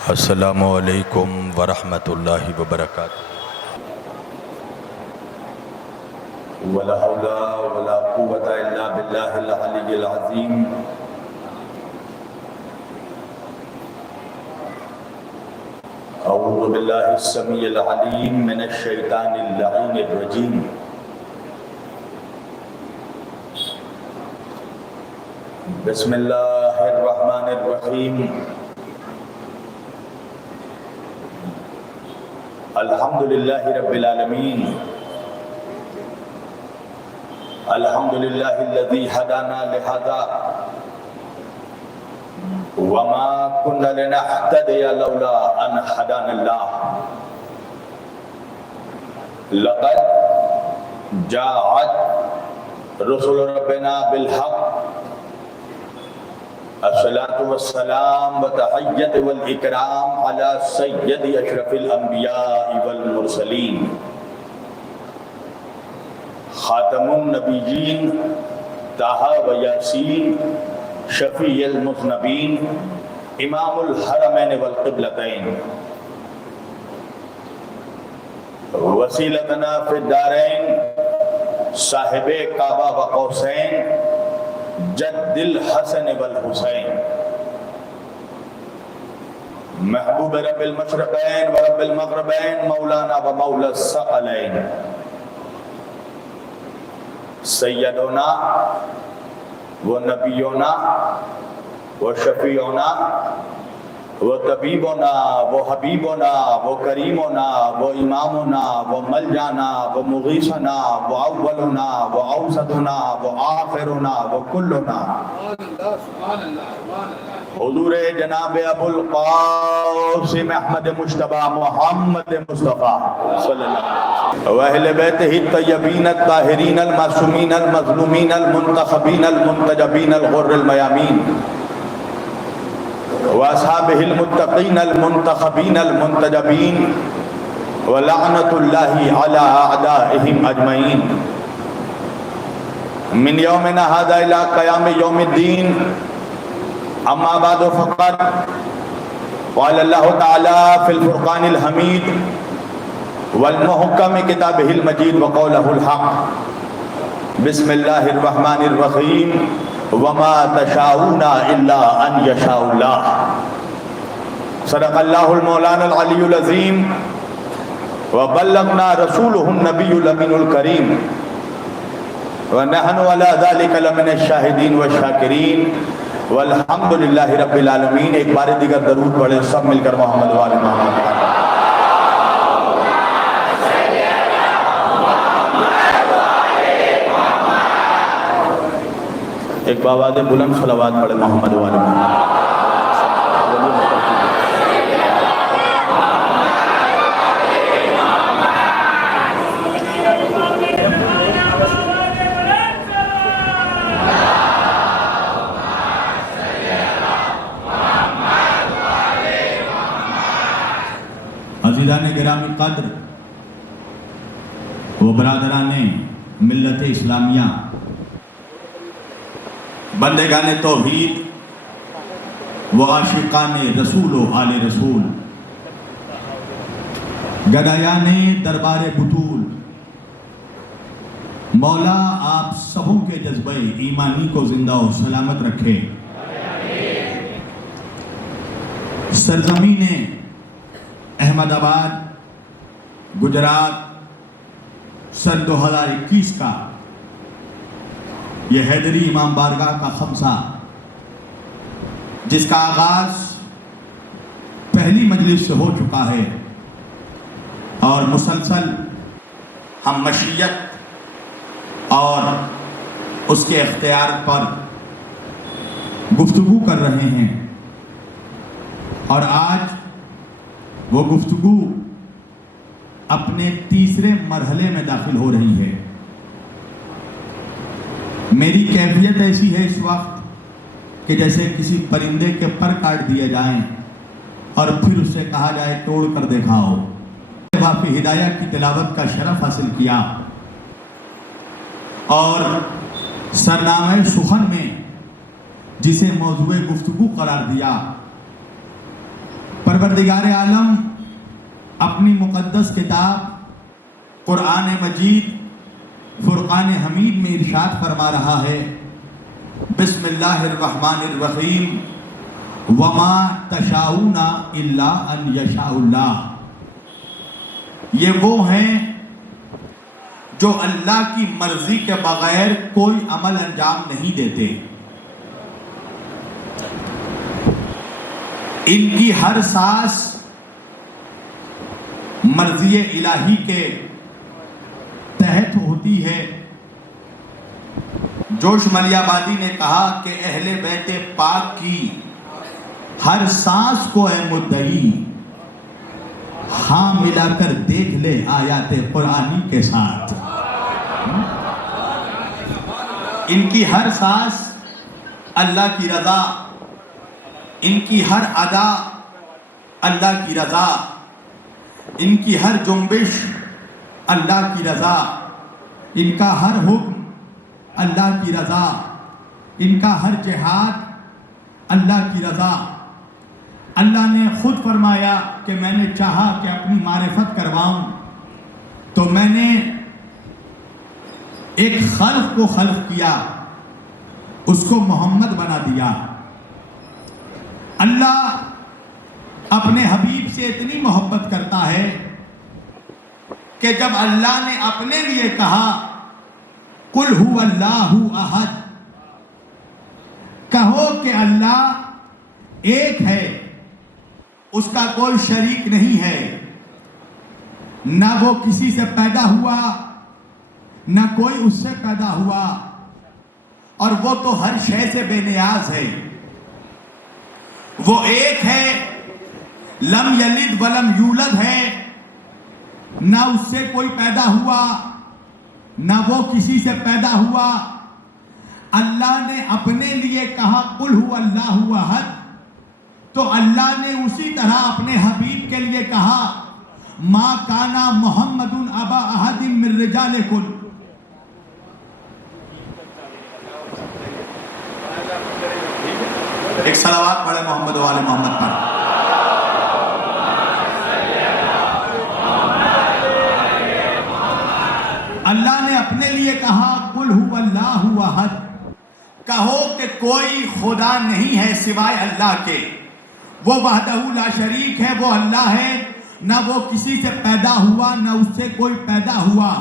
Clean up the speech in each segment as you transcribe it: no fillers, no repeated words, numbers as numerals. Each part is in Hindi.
अस्सलामु अलैकुम वरहमतुल्लाहि वबरकातुहू। वला हौला वला कुव्वता इल्ला बिल्लाहिल अलिय्यिल अज़ीम। अऊज़ु बिल्लाहिस समीइल अलीम मिनश शैतानिर लईनिर रजीम। बिस्मिल्लाहिर रहमानिर रहीम। अल्हम्दुलिल्लाहि रब्बिल आलमीन। अल्हम्दुलिल्लाहिल्लज़ी हदाना लिहाज़ा वमा कुन्ना लिनहतदिया लौला अन हदानल्लाह। लक़द जाअत रुसुल रब्बिना बिल हक़। अस्सलातु वस्सलाम व तहिय्यत वल इकराम अला सय्यदि अशरफिल अंबिया वल मुरसलीन खातमुन नबिय्यीन ताहा व यासीन शफीउल मुज़नबीन इमामुल हरमैन वल क़िबलतैन वसीलतना फिद दारैन साहिबे काबा व कौसैन जद्दिल हसन वल हुसैन महबूब रब्बिल मशरक़ैन व रब्बिल मग़रिबैन मौलाना व मौला सकलैन सैयदोना व नबियोना व शफीओना व तबीबोना व हबीबोना व करीमोना व इमामोना व मलजाना व मुगीसना व अव्वलुना व औसतुना व आखिरुना व कुल्लुना हुज़ूर जनाब अबुल क़ासिम अहमद मुज्तबा मुहम्मद मुस्तफ़ा सल्लल्लाहु अलैहि व अहले बैतिही तय्यबीन अत्ताहिरीन अल-मासूमीन अल-मज़लूमीन अल-मुंतखबीन अल-मुंतजबीन अल-गुर्रिल मयामीन व अस्हाबिहिल मुत्तक़ीन अल-मुंतखबीन अल-मुंतजबीन व लअनतुल्लाहि अला अअदाइहिम अजमईन मिन यौमिना हाज़ा इला क़याम यौमिद्दीन। अम्मा बाद फ़क़द क़ाल अल्लाहु तआला फ़िल फ़ुरक़ानिल हमीद वल मुहकम किताबिहिल मजीद व क़ौलुहुल हक़। बिस्मिल्लाहिर रहमानिर रहीम वमा तशाऊना इल्ला अन यशाअल्लाह। सदक़ल्लाहुल मौलानाल अलियुल अज़ीम व बल्लगना रसूलुहुन नबियुल अमीनुल करीम व नहनु अला ज़ालिका लमिनश शाहिदीन व शाकिरीन वल्हम्दुलिल्लाहि रब्बिल आलमीन। एक बार दीगर दरूद पढ़े सब मिलकर मोहम्मद वाले मोहम्मद। एक बावाज़ बुलंद सलावत पढ़े मोहम्मद वाले मोहम्मद। अज़ीज़ान गिरामी क़द्र व बरादराने मिल्लत इस्लामिया, बंदेगाने तौहीद व आशिकाने रसूल व आले रसूल, गदायाने दरबार बुतूल, मौला आप सबों के जज्बे ईमानी को जिंदा और सलामत रखे। सरजमीने अहमदाबाद गुजरात सन 2021 का यह हैदरी इमाम बारगाह का खमसा, जिसका आगाज पहली मजलिस से हो चुका है और मुसलसल हम मशीयत और उसके इख्तियार पर गुफ्तगू कर रहे हैं और आज वो गुफ्तगू अपने तीसरे मरहले में दाखिल हो रही है। मेरी कैफियत ऐसी है इस वक्त कि जैसे किसी परिंदे के पर काट दिए जाएं और फिर उससे कहा जाए तोड़ कर दिखाओ। वाफ़ी हिदाया की तिलावत का शरफ हासिल किया और सरनामे सुखन में जिसे मौजूए गुफ्तगू करार दिया, परवरदिगार आलम अपनी मुक़द्दस किताब कुरान मजीद फुरक़ान हमीद में इरशाद फरमा रहा है, बिस्मिल्लाहिर्रहमानिर्रहीम वमा तशाऊना इल्ला अन यशाउल्लाह। ये वो हैं जो अल्लाह की मर्जी के बगैर कोई अमल अंजाम नहीं देते। इनकी हर सांस मर्जी इलाही के तहत होती है। जोश मलियाबादी ने कहा कि अहले बैते पाक की हर सांस को है मुद्दई, हाँ मिलाकर देख ले आयाते कुरानी के साथ। इनकी हर सांस अल्लाह की रजा, इनकी हर अदा अल्लाह की रजा, इनकी हर जुम्बिश अल्लाह की रजा, इनका हर हुक्म अल्लाह की रजा, इनका हर जिहाद अल्लाह की रजा। अल्लाह ने खुद फरमाया कि मैंने चाहा कि अपनी मारिफत करवाऊं तो मैंने एक खल्क को खल्क किया, उसको मोहम्मद बना दिया। अल्लाह अपने हबीब से इतनी मोहब्बत करता है कि जब अल्लाह ने अपने लिए कहा कुल हुवल्लाहु अहद, कहो कि अल्लाह एक है, उसका कोई शरीक नहीं है, ना वो किसी से पैदा हुआ ना कोई उससे पैदा हुआ, और वो तो हर शय से बेनियाज है। वो एक है, लम यलिद वलम यूलद है, ना उससे कोई पैदा हुआ ना वो किसी से पैदा हुआ। अल्लाह ने अपने लिए कहा कुल हुवल्लाहु अहद, तो अल्लाह ने उसी तरह अपने हबीब के लिए कहा मा काना मुहम्मदुन अबा अहदिन मिन रिजालिकुम। एक सलावत पढ़े मोहम्मद वाले मोहम्मद पर। अल्लाह ने अपने लिए कहा कुल हुवल्लाहु अहद, कहो कि कोई खुदा नहीं है सिवाय अल्लाह के, वो वहदहू ला शरीक है, वो अल्लाह है, ना वो किसी से पैदा हुआ ना उससे कोई पैदा हुआ।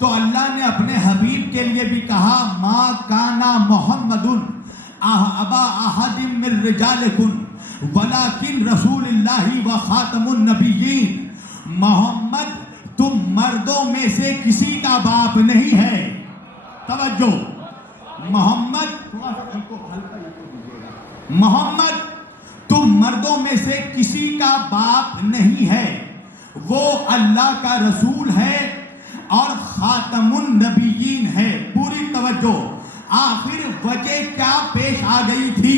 तो अल्लाह ने अपने हबीब के लिए भी कहा मा काना मुहम्मदुन अबा अहदिन मिन रिजालिकुम वलाकिन रसूलुल्लाहि व खातमुन नबिय्यीन। मोहम्मद तुम मर्दों में से किसी का बाप नहीं है। तवज्जो, मोहम्मद तुम मर्दों में से किसी का बाप नहीं है, वो अल्लाह का रसूल है और खातमुन नबिय्यीन है। पूरी तवज्जो। आखिर वजह क्या पेश आ गई थी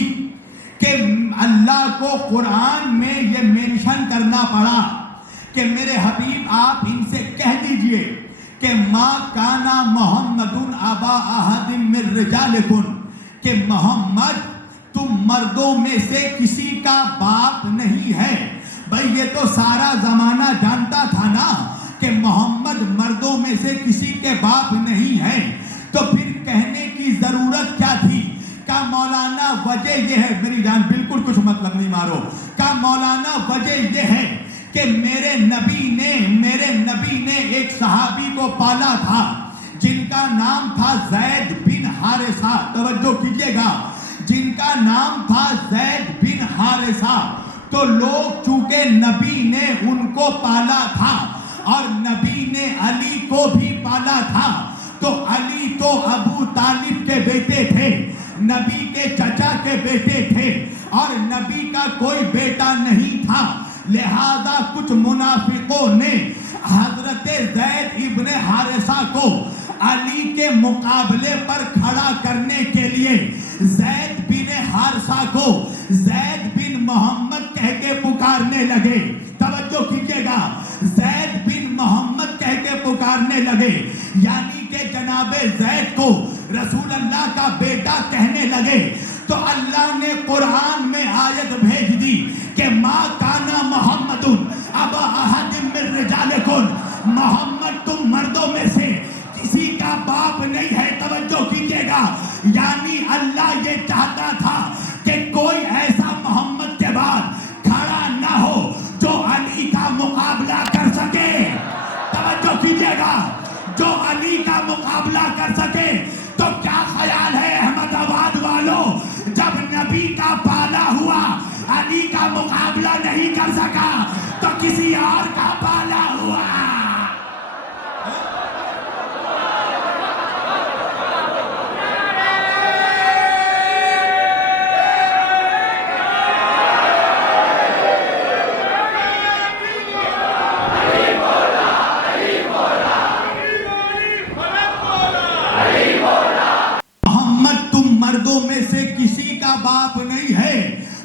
कि अल्लाह को कुरान में ये मेंशन करना पड़ा कि मेरे हबीब आप इनसे कह दीजिए कि मा काना मुहम्मदुन अबा अहदिन मिन रिजालिकुम, कि मोहम्मद तुम मर्दों में से किसी का बाप नहीं है। भाई ये तो सारा जमाना जानता था ना कि मोहम्मद मर्दों में से किसी के बाप नहीं है, तो फिर कहने की जरूरत क्या थी? का मौलाना वजह यह है, मेरी जान बिल्कुल कुछ मतलब नहीं मारो, का मौलाना वजह यह है कि मेरे नबी ने एक सहाबी को पाला था जिनका नाम था ज़ैद बिन हारिसा। तवज्जो कीजिएगा, जिनका नाम था ज़ैद बिन हारिसा। तो लोग चूंकि नबी ने उनको पाला था और नबी ने अली को भी पाला था, तो अली तो अबू तालिब के बेटे थे, नबी के चचा के बेटे थे, और नबी का कोई बेटा नहीं था। लिहाजा कुछ मुनाफिकों ने हजरत ज़ैद इब्ने हारिसा को अली के मुकाबले पर खड़ा करने के लिए ज़ैद बिन हारिसा को ज़ैद बिन मोहम्मद कह के पुकारने लगे। तवज्जो कीजिएगा, ज़ैद बिन मोहम्मद कह के पुकारने लगे, यानी कि जनाबे ज़ैद को रसूल अल्लाह का बेटा कहने लगे तो अल्लाह ने कुरान में आयत भेज दी कि मा काना मोहम्मदुन अबा अहदिम मिन रिजालिकुम, मोहम्मद तुम मर्दों में से किसी का बाप नहीं है। तवज्जो कीजिएगा, यानी अल्लाह ये चाहता था कि कोई ऐसा मोहम्मद के बाद खड़ा ना हो जो अली का मुकाबला कर सके। तवज्जो कीजिएगा, जो अली का मुकाबला कर सके। तो क्या ख्याल है अहमदाबाद वालों, जब नबी का पाला हुआ अली का मुकाबला नहीं कर सका तो किसी और का पाला हुआ। मर्दों में से किसी का बाप नहीं है।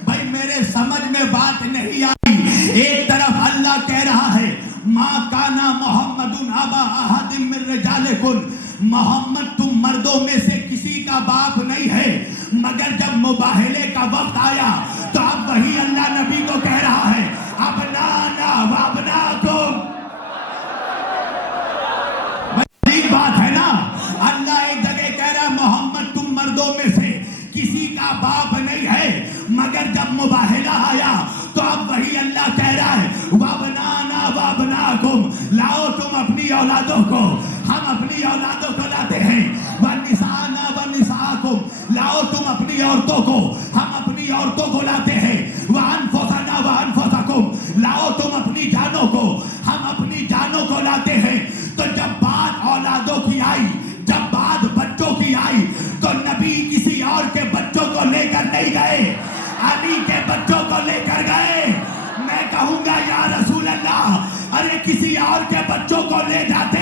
भाई मेरे समझ में बात नहीं आई। एक तरफ अल्लाह कह रहा है मा काना मोहम्मदुन अबा अहदिम मिन रिजालिकुम, मोहम्मद तुम मर्दों में से किसी का बाप नहीं है। मगर जब मुबाहले का वक्त आया तो अब वही अल्लाह नबी को कह रहा है अबनाना व अबनाकुम। ठीक बात है ना। अल्लाह एक जगह कह रहा है मोहम्मद तुम मर्दों में से किसी का बाप नहीं है। मगर जब मुबाहला आया तो अब वही अल्लाह कह रहा है वबनाना वबनाकुम, लाओ तुम अपनी औलादों को, हम अपनी औलादों को लाते हैं। वनिसाना वनिसाकुम, लाओ तुम अपनी औरतों को, हम अपनी औरतों को लाते हैं। वअनफुसना वअनफुसकुम, लाओ तुम अपनी जानों को, हम अपनी जानों को लाते हैं। तो जब बात औलादों की आई, जब बात बच्चों की आई तो नबी किसी और के बच्चों को लेकर नहीं गए, अली के बच्चों को लेकर गए। मैं कहूंगा या रसूल अल्लाह, अरे किसी और के बच्चों को ले जाते,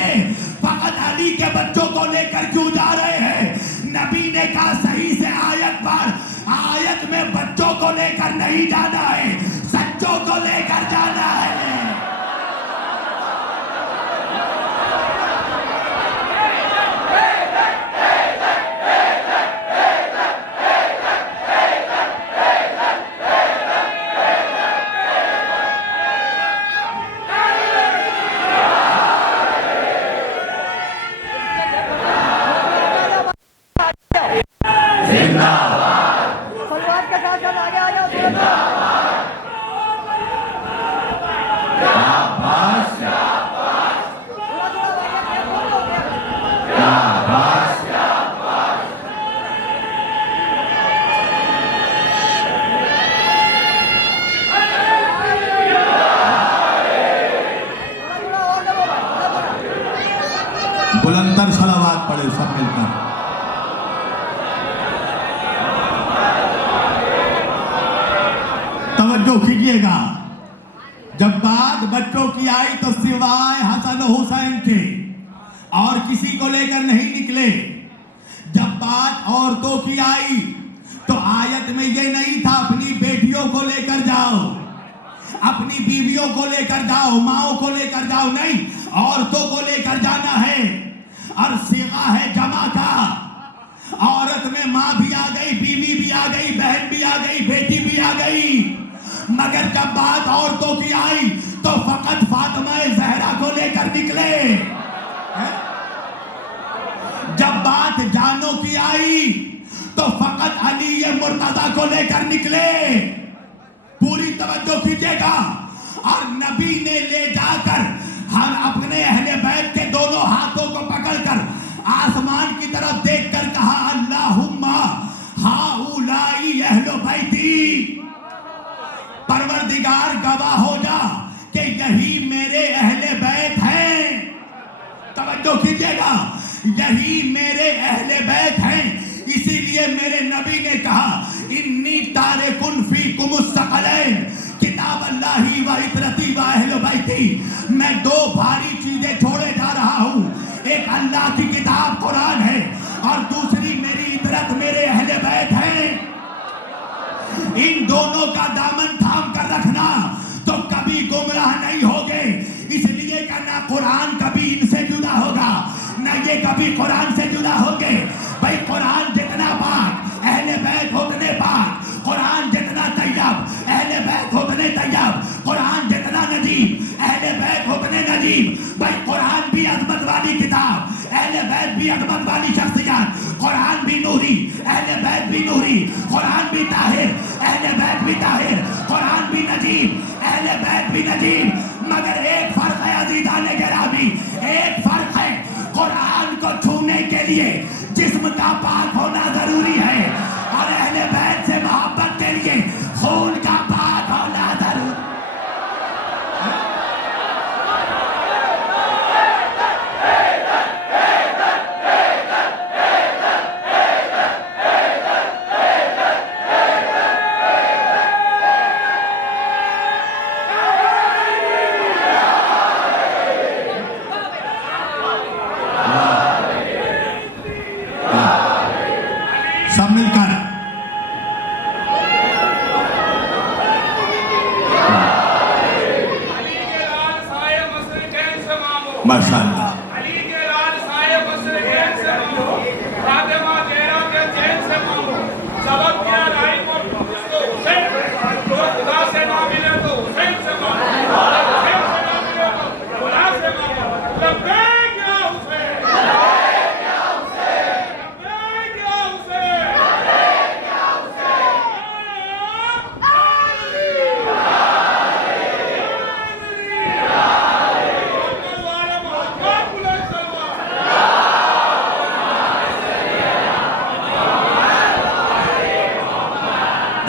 फकत अली के बच्चों को लेकर क्यों जा रहे हैं? नबी ने कहा सही से आयत पढ़, आयत में बच्चों को लेकर नहीं जाना है, सच्चों को लेकर जाना है। बुलंदर सलावात पढ़े सब मिलकर। तवज्जो कीजिएगा, जब बात बच्चों की आई तो सिवाय हसन हुसैन के और किसी को लेकर नहीं निकले। जब बात औरतों की आई तो आयत में ये नहीं था अपनी बेटियों को लेकर जाओ, अपनी बीवियों को लेकर जाओ, माओ को लेकर जाओ, नहीं, औरतों को लेकर जाना है। और सीगा है जमा का, औरत में माँ भी आ गई, बीवी भी आ गई, बहन भी आ गई, बेटी भी आ गई। मगर जब बात औरतों की आई तो फकत फातिमा ज़हरा को लेकर निकले। जब बात जानों की आई तो फकत अली मुर्तजा को लेकर निकले। पूरी तवज्जो कीजिएगा। और नबी ने ले जाकर हम अपने अहले बैत के दोनों हाथों को पकड़कर आसमान की तरफ देखकर कहा अल्लाहुम्मा हाउलाई अहले बैती, परवरदिगार गवाह हो जा कि यही मेरे अहले बैत हैं। तवज्जो कीजिएगा, यही मेरे अहले बैत हैं। इसीलिए मेरे नबी ने कहा इन्नी तारिकुन फीकुमुस सकलैन किताब अल्लाही व इतरती व अहले बैती, मैं दो भारी चीजें छोड़े जा रहा हूँ। एक अल्लाह की किताब कुरान है और दूसरी मेरी इतरत मेरे अहले बैत हैं। इन दोनों का दामन थाम कर रखना तो कभी गुमराह नहीं होगे। इसलिए कि ना कुरान कभी इनसे जुदा होगा, ना ये कभी कुरान से जुदा होंगे। भाई कुरान जितना पाक अहले बैत उतने पाक, कुरान जितना तैयब अहले बैत उतने तैयब, कुरान जितना नजीब अहले बैत उतने नजीब। भाई कुरान भी अजमत वाली किताब, अहले बैत भी अजमत वाली शख्सियत, कुरान भी नूरी अहले बैत भी नूरी, कुरान भी ताहिर अहले बैत भी ताहिर, कुरान भी नजीब अहले बैत भी नजीब। मगर एक फर्क है अज़ीज़ाने गिरामी, एक फर्क है, कुरान को छूने के लिए जिस्म का पाक होना जरूरी है और अहले बैत से मोहब्बत के लिए खून का पाक होना जरूरी। सब मिलकर माशाअल्लाह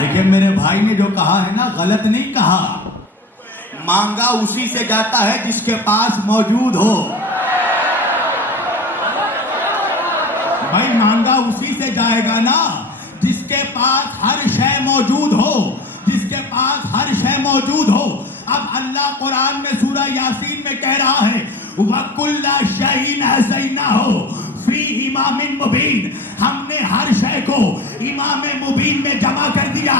देखिए मेरे भाई ने जो कहा है ना, गलत नहीं कहा। मांगा उसी से जाता है जिसके पास मौजूद हो। भाई मांगा उसी से जाएगा ना जिसके पास हर शय मौजूद हो, जिसके पास हर शय मौजूद हो। अब अल्लाह कुरान में सूरह यासीन में कह रहा है वकुल्ला शैइन हसैनाहु फी इमामिन मुबीन, हमने हर शय को इमाम मुबीन में जमा कर दिया।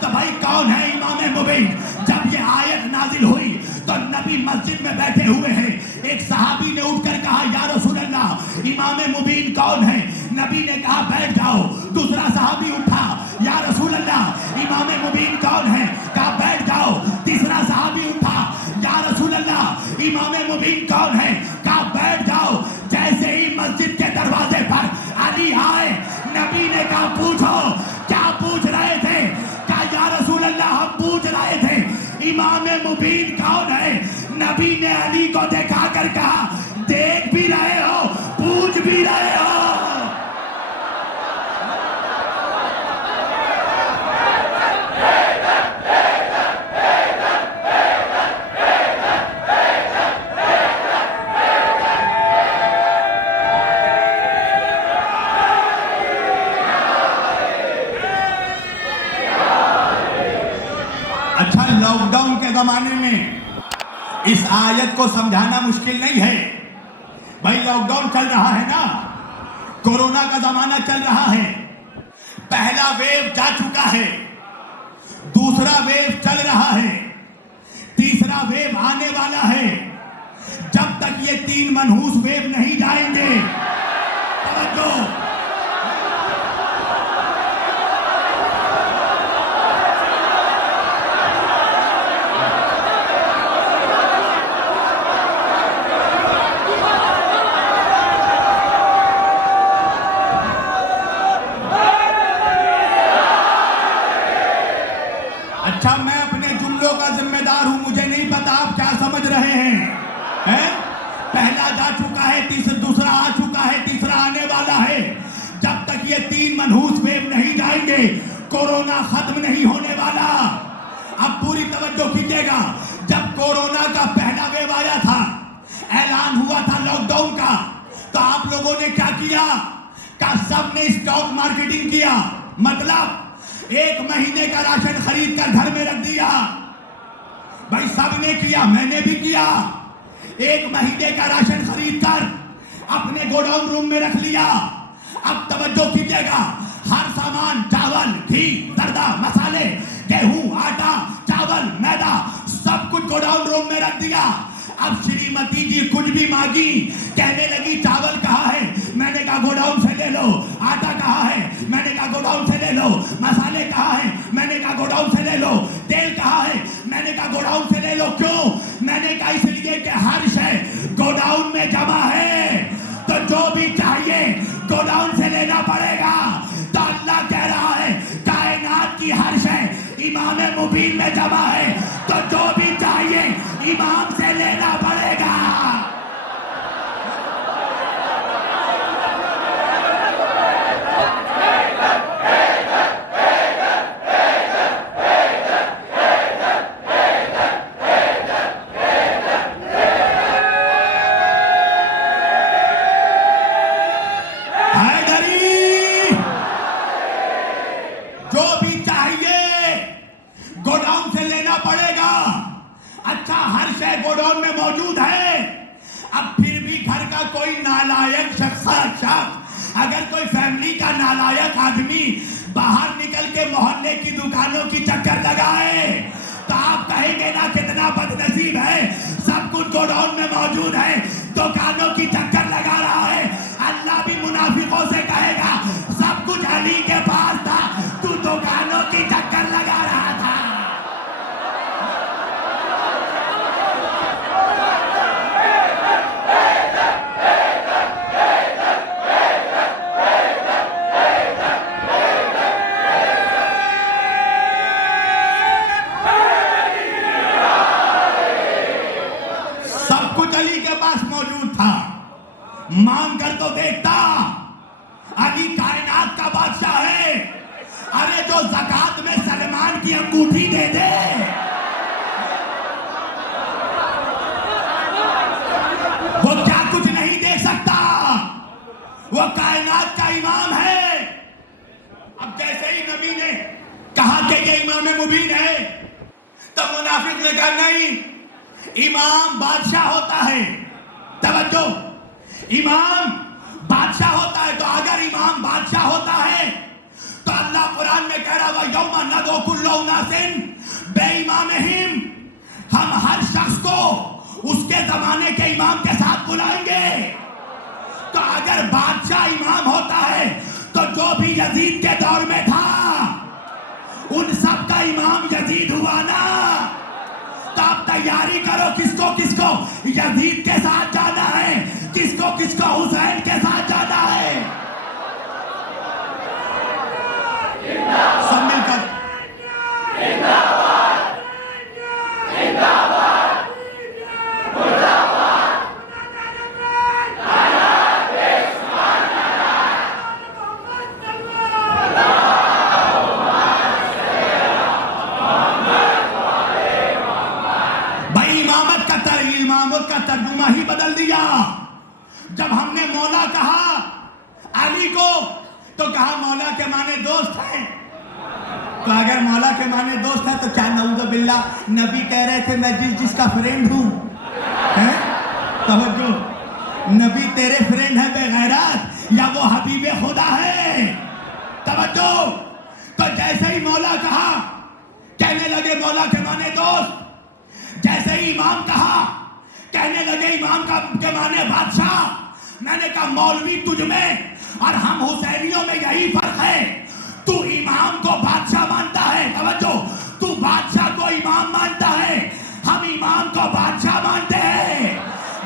तो भाई कौन है इमाम मुबीन? जब ये आयत नाजिल हुई तो नबी मस्जिद में बैठे हुए हैं, एक सहाबी ने उठकर कहा या रसूल अल्लाह इमाम मुबीन कौन है? नबी ने कहा बैठ जाओ। दूसरा सहाबी उठा या रसूल अल्लाह इमाम मुबीन कौन है? कहा बैठ जाओ। तीसरा सहाबी उठा या रसूल अल्लाह इमाम मुबीन कौन है? कहा बैठ जाओ। जैसे ही मस्जिद के दरवाजे पर अली आए, नबी ने कहा पूछो। क्या पूछ रहे थे? कहा या रसूल अल्लाह हम पूछ रहे थे इमाम मुबीन कौन है? नबी ने अली को देखा कर कहा देख भी रहे हो, पूछ भी रहे हो। अच्छा, लॉकडाउन के जमाने में इस आयत को समझाना मुश्किल नहीं है। भाई लॉकडाउन चल रहा है ना, कोरोना का जमाना चल रहा है। पहला वेव जा चुका है, दूसरा वेव चल रहा है, तीसरा वेव आने वाला है। जब तक ये 3 मनहूस वेव नहीं जाएंगे, तवज्जो। अच्छा, मैं अपने जुमलों का जिम्मेदार हूं, मुझे नहीं पता आप क्या समझ रहे हैं? पहला जा चुका है, दूसरा आ चुका है, तीसरा आने वाला है। जब तक ये 3 मनहूस वेव नहीं जाएंगे, कोरोना खत्म नहीं होने वाला। अब पूरी तवज्जो कीजिएगा। जब कोरोना का पहला वेव आया था, ऐलान हुआ था लॉकडाउन का, तो आप लोगों ने क्या किया? का सबने स्टॉक मार्केटिंग किया। मतलब 1 महीने का राशन खरीद कर घर में रख दिया। भाई सबने किया, मैंने भी किया। 1 महीने का राशन खरीद कर अपने गोडाउन रूम में रख लिया। अब तवज्जो कीजिएगा, हर सामान चावल, घी, दरदा, मसाले, गेहूं, आटा, चावल, मैदा, सब कुछ गोडाउन रूम में रख दिया। अब श्रीमती जी कुछ भी मांगी, कहने लगी चावल कहाँ है, मैंने कहा गोडाउन से ले लो। आटा कहाँ है, मैंने कहा गोडाउन से ले लो। मसाले कहाँ है, मैंने कहा गोडाउन से ले लो। तेल कहाँ है, मैंने कहा गोडाउन से ले लो। क्यों? मैंने कहा इसलिए कि हर शय गोडाउन में जमा है, तो जो भी चाहिए गोडाउन से लेना पड़ेगा। तो अल्लाह कह रहा है कायनात की हर शय इमाम मुबीन में जमा है, तो जो भी चाहिए इमाम से लेना पड़ेगा। गोडाउन से लेना पड़ेगा। अच्छा, हर शय गोडाउन में मौजूद है। अब फिर भी घर का कोई नालायक शख्स अगर कोई फैमिली का नालायक आदमी बाहर निकल के मोहल्ले की दुकानों की चक्कर लगाए, तो आप कहेंगे ना कितना बदनसीब है, सब कुछ गोडाउन में मौजूद है, दुकानों की चक्कर लगा रहा है। अल्लाह भी मुनाफिकों से कहेगा सब कुछ अली के पास था, तू दुकानों की चक्कर लगा रहा था। अली के पास मौजूद था, मांग कर तो देखता। अली कायनात का बादशाह है। अरे जो ज़कात में सलमान की अंगूठी दे दे, वो क्या कुछ नहीं दे सकता। वो कायनात का इमाम है। अब जैसे ही नबी ने कहा कि ये इमाम मुबीन है, तो मुनाफिक ने कहा नहीं, इमाम बादशाह होता है। तवज्जो, इमाम बादशाह होता है। तो अगर इमाम बादशाह होता है तो अल्लाह कुरान में कह रहा है यौमा नदो कुल्लु उनासिन बिइमामिहिम, हम हर शख्स को उसके जमाने के इमाम के साथ बुलाएंगे। तो अगर बादशाह इमाम होता है तो जो भी यजीद के दौर में था उन सब का इमाम यजीद हुआ ना। तो आप तैयारी करो, किसको किसको यजीद के साथ जाना है, किसको किसको हुसैन के साथ जाना है। सब मिलकर इमामत का तर्जुमा ही बदल दिया। जब हमने मौला कहा अली को, तो कहा मौला के माने दोस्त हैं। तो अगर मौला के माने दोस्त है तो क्या नऊज़ बिल्लाह, नबी कह रहे थे मैं जिसका फ्रेंड हूं। तवज्जो, नबी तेरे फ्रेंड है बेगैरत, या वो हबीबे खुदा है। तवज्जो, तो जैसे ही मौला कहा कहने लगे मौला के माने दोस्त। जैसे ही इमाम कहा कहने लगे इमाम के माने बादशाह। मैंने कहा मौलवी तुझ में और हम हुसैनियों में यही फर्क है, तू इमाम को बादशाह मानता है। तवज्जो, तू बादशाह को इमाम मानता है, हम इमाम को बादशाह मानते हैं।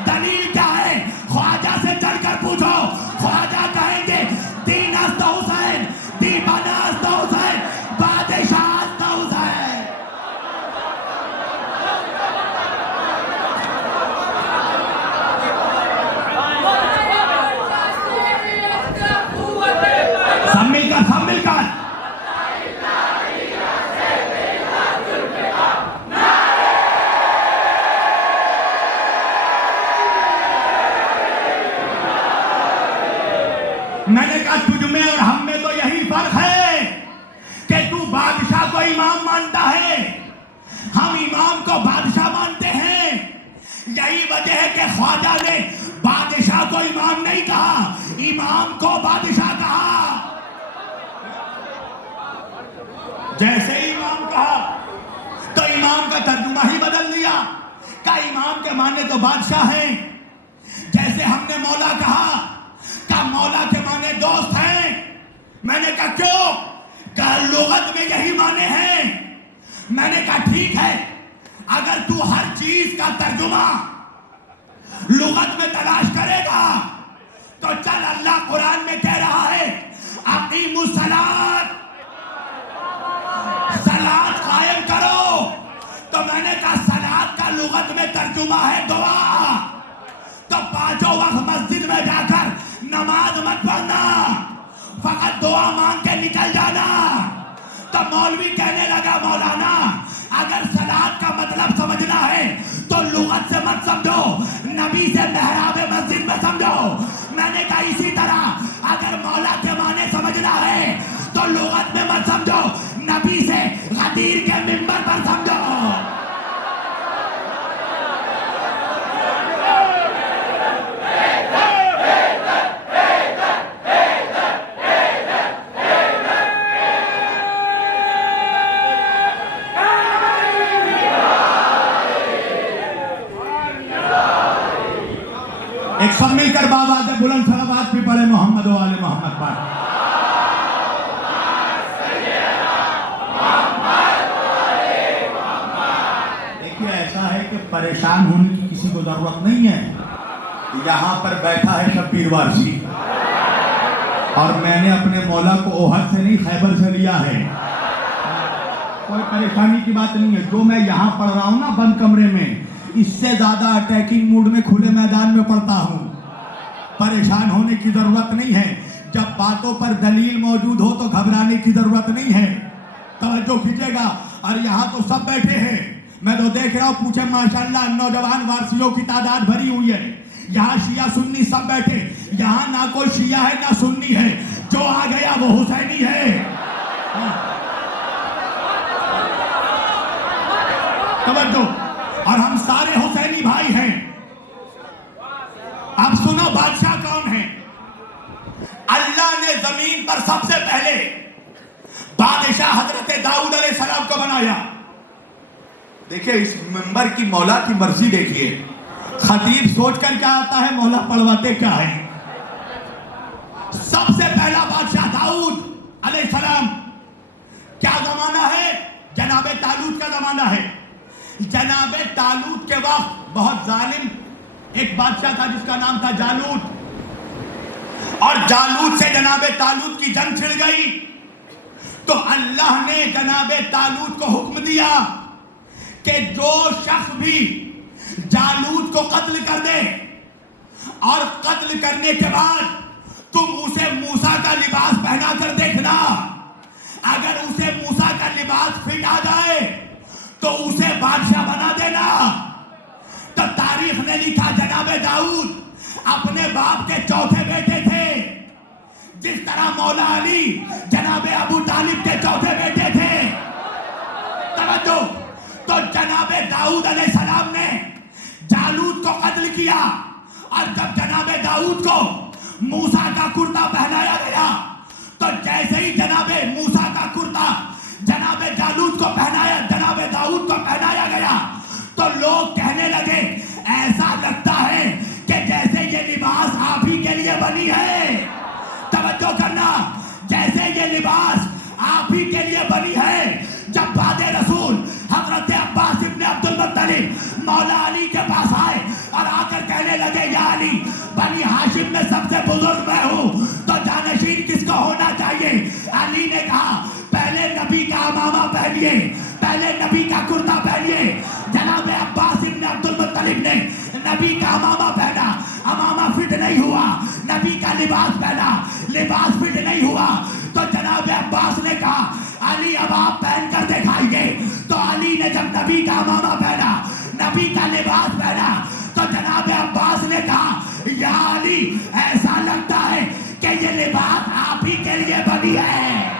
दलील क्या है? ख्वाजा से चढ़कर पूछो, ख्वाजा कहेंगे दीन अस्त हुसैन, दीवाना अस्त हुसैन, बादशाह अस्त हुसैन। सब मिलकर मैंने कहा तुझ में और हम में तो यही फर्क है कि तू बादशाह को इमाम मानता है, हम इमाम को बादशाह मानते हैं। यही वजह है कि ख्वाजा ने बादशाह को इमाम नहीं कहा, इमाम को बादशाह कहा। जैसे ही इमाम कहा तो इमाम का तर्जुमा ही बदल दिया। का इमाम के माने तो बादशाह हैं। जैसे हमने मौला कहा मौला के माने दोस्त हैं। मैंने कहा क्यों? कहा लुगत में यही माने हैं। मैंने कहा ठीक है, अगर तू हर चीज का तर्जुमा लुगत में तलाश करेगा तो चल, अल्लाह कुरान में कह रहा है अकीमुस सलात, सलात कायम करो। तो मैंने कहा सलात का लुगत में तर्जुमा है दुआ। तो पांचों वक्त मस्जिद में जाकर नमाज मत पढ़ना, फकत दुआ मांग के निकल जाना। तो मौलवी कहने लगा मौलाना अगर सलात का मतलब समझना है तो लुगत से मत समझो, नबी से मेहराबे मस्जिद में समझो। मैंने कहा इसी तरह अगर मौला के माने समझना है तो लुगत में मत समझो, नबी से गदीर के मिंबर पर समझो। एक सब मिलकर बाबा के बुलंद सलावत भी पढ़े मोहम्मद व आले मोहम्मद पर। देखिए ऐसा है कि परेशान होने की किसी को जरूरत नहीं है। यहाँ पर बैठा है शब्बीर वारसी और मैंने अपने मौला को ओहद से नहीं खैबर से लिया है। कोई परेशानी की बात नहीं है। जो मैं यहाँ पढ़ रहा हूँ ना बंद कमरे में, इससे ज्यादा अटैकिंग मूड में खुले मैदान में पढ़ता हूं। परेशान होने की जरूरत नहीं है। जब बातों पर दलील मौजूद हो तो घबराने की जरूरत नहीं है। तवज्जो कीजिएगा। और यहाँ तो सब बैठे हैं, मैं तो देख रहा हूँ, पूछे माशाल्लाह नौजवान वारसियों की तादाद भरी हुई है। यहाँ शिया सुन्नी सब बैठे, यहाँ ना कोई शिया है ना सुन्नी है, जो आ गया वो हुसैनी है। तवज्जो। और हम सारे हुसैनी भाई हैं। अब सुनो बादशाह कौन है। अल्लाह ने जमीन पर सबसे पहले बादशाह हजरत दाऊद अलैहिस्सलाम को बनाया। देखिए इस मिंबर की मौला की मर्जी देखिए। खतीब सोचकर क्या आता है, मौला पढ़वाते क्या है। सबसे पहला बादशाह दाऊद अलैहिस्सलाम। क्या जमाना है? जनाबे तालूत का जमाना है। जनाबे तालूत के वक्त बहुत जालिम एक बादशाह था जिसका नाम था जालूत। और जालूत से जनाबे तालूत की जंग छिड़ गई तो अल्लाह ने जनाबे तालूत को हुक्म दिया कि जो शख्स भी जालूत को कत्ल कर दे और कत्ल करने के बाद तुम उसे मूसा का लिबास पहना कर देखना। अगर उसे मूसा का लिबास फिट आ जाए तो उसे बादशाह बना देना। तो तारीख ने लिखा जनाबे दाऊद अपने बाप के चौथे बेटे थे, जिस तरह मौला अली जनाबे अबू तालिब के चौथे बेटे थे। तवज्जो। तो जनाबे दाऊद अलैहिस्सलाम ने जालूत को कत्ल किया और जब जनाबे दाऊद को मूसा का कुर्ता पहनाया गया तो जैसे ही जनाबे मूसा का कुर्ता जनाबे जालूत को पहनाया, जनाबे दाऊद को पहनाया गया तो लोग कहने लगे ऐसा लगता है कि जैसे ये लिबास आप ही के लिए बनी है। तवज्जो करना, जैसे ये लिबास आप ही के लिए बनी है। जब बादे रसूल हजरत अब्बास इब्ने अब्दुल मुत्तलिब मौला अली के पास आए और आकर कहने लगे या अली, बनी हाशिम में सबसे बुजुर्ग मैं हूं, तो जानशीन किसको होना चाहिए? अली ने कहा पहले नबी का अमामा पहनिए, पहले नबी का कुर्ता पहनिए। जनाबे अब्बास इब्ने अब्दुल मुत्तलिब ने नबी का अमामा पहना, अमामा फिट नहीं हुआ। नबी का लिबास पहना, लिबास फिट नहीं हुआ। तो जनाबे अब्बास ने कहा अली अब आप पहन कर दिखाइए। तो अली ने जब नबी का अमामा पहना, नबी का लिबास पहना, तो जनाबे अब्बास ने कहा या अली ऐसा लगता है कि ये लिबास आप ही के लिए बनी है।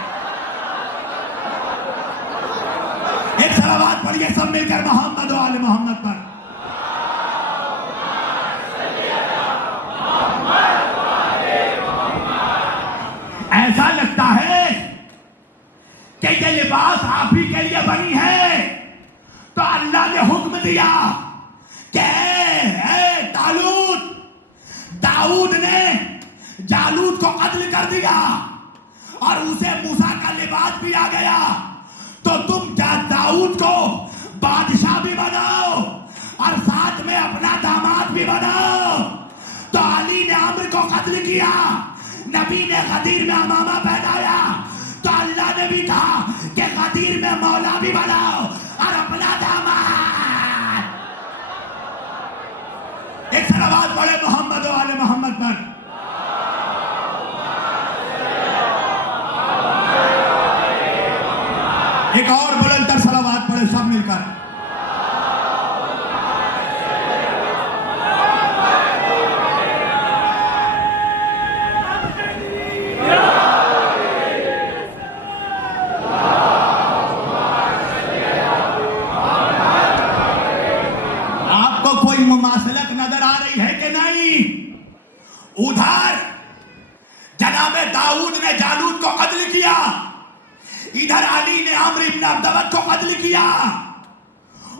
एक सलावत पढ़िए सब मिलकर मोहम्मद व आले मोहम्मद पर। ऐसा लगता है कि ये लिबास आप ही के लिए बनी है। तो अल्लाह ने हुक्म दिया कि दाऊद ने जालूत को कत्ल कर दिया और उसे मूसा का लिबास भी आ गया, तो तुम दाऊद को बादशाह भी बनाओ और साथ में अपना दामाद भी बनाओ। तो अली ने अम्र को कत्ल किया, नबी ने गदीर में अमामा पहनाया, तो अल्लाह ने भी कहा कि गदीर में मौला भी बनाओ और अपना दामाद। एक सलावत पढ़े मोहम्मद वाले मोहम्मद पर। एक और बुलंदतर सलावत पढ़े सब मिलकर। आपको कोई मुमासलत नजर आ रही है कि नहीं? उधर जनाबे दाऊद ने जालूत को कत्ल किया, इधर अली ने अम्र इब्न अब्दवत को कत्ल किया।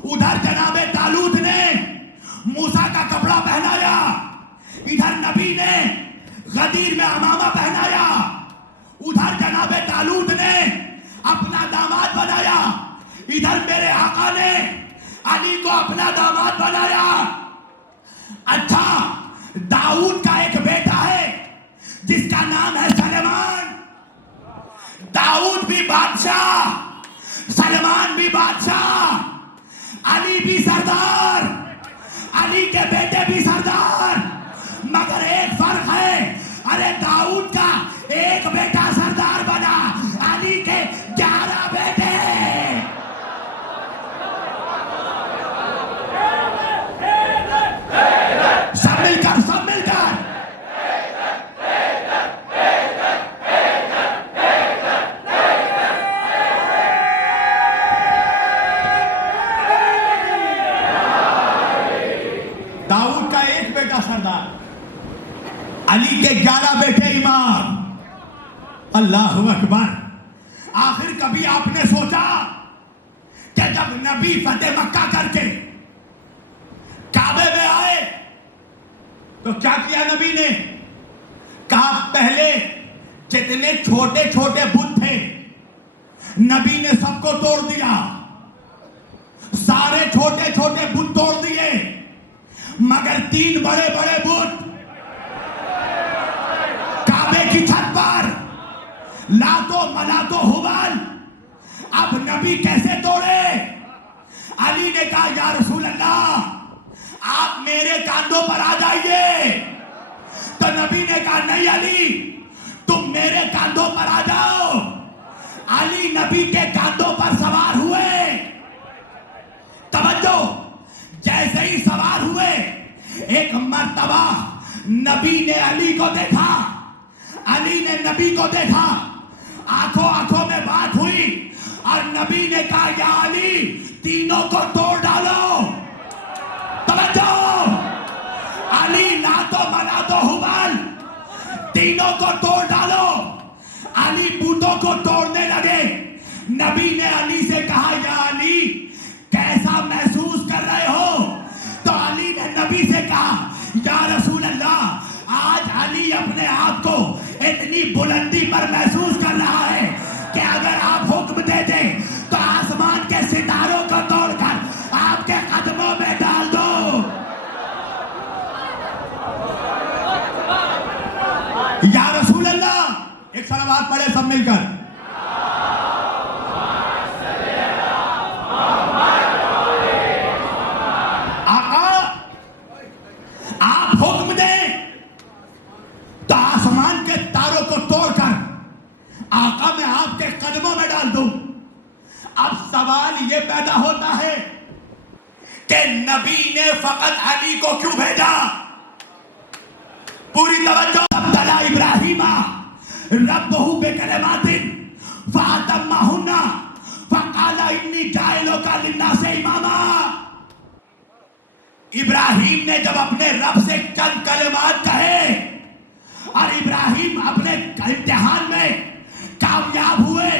उधर जनाबे तालूत ने मूसा का कपड़ा पहनाया, इधर नबी ने गदीर में अमामा पहनाया। उधर जनाबे तालूत ने अपना दामाद बनाया, इधर मेरे आका ने अली को अपना दामाद बनाया। अच्छा, दाऊद का एक बेटा है जिसका नाम है सलेमान। दाऊद भी बादशाह, सलमान भी बादशाह, अली भी सरदार, अली के बेटे भी सरदार, मगर एक फर्क है, अरे दाऊद का एक बेटा सरदार बना, अली के 11 बेटे। सब मिलकर, सब मिलकर। दाऊद का एक बेटा सरदार, अली के 11 बेटे इमाम। अल्लाह अकबर। आखिर कभी आपने सोचा कि जब नबी फतेह मक्का करके काबे में आए तो क्या किया नबी ने? कहा पहले जितने छोटे छोटे बुत थे नबी ने सबको तोड़ दिया, सारे छोटे छोटे बुत तोड़ दिए, मगर 3 बड़े बड़े बुत काबे की छत पर, लातो मनातो हुबल। अब नबी कैसे तोड़े? अली ने कहा या रसूल अल्लाह आप मेरे कांधों पर आ जाइए। तो नबी ने कहा नहीं अली, तुम मेरे कांधों पर आ जाओ। अली नबी के कांधों पर सवार हुए। तवज्जो, जैसे ही सवार हुए एक मर्तबा नबी ने अली को देखा, अली ने नबी को देखा, आंखों आंखों में बात हुई और नबी ने कहा या अली तीनों को तोड़ डालो। तवज्जो, अली लातो मनातो हुबल, तीनों को तोड़ डालो। अली बूतों को तोड़ने लगे। नबी ने अली से कहा या अली कैसा महसूस कर रहे हो? तो अली ने नबी से कहा या रसूल अल्लाह आज अली अपने आप को इतनी बुलंदी पर महसूस कर रहा है कि अगर आप हुक्म दे दें तो आसमान के सितारों को तोड़कर आपके कदमों में डाल दो। या रसूल अल्लाह, एक सलावत पढ़े सब मिलकर। आका आप हुक्म दें तो आसमान के तारों को तोड़कर आका मैं आपके कदमों में डाल दूं। अब सवाल यह पैदा होता है कि नबी ने फकत अली को क्यों भेजा? पूरी तवज्जो। अब्दुल्लाह इब्राहिमा रब्बहु बिकलिमातिन फातम्माहुन्ना फकाला इन्नी जाइलुका लिन्नासि इमामा। इब्राहिम ने जब अपने रब से चंद कलिमात कहे और इब्राहिम अपने इम्तिहान में कामयाब हुए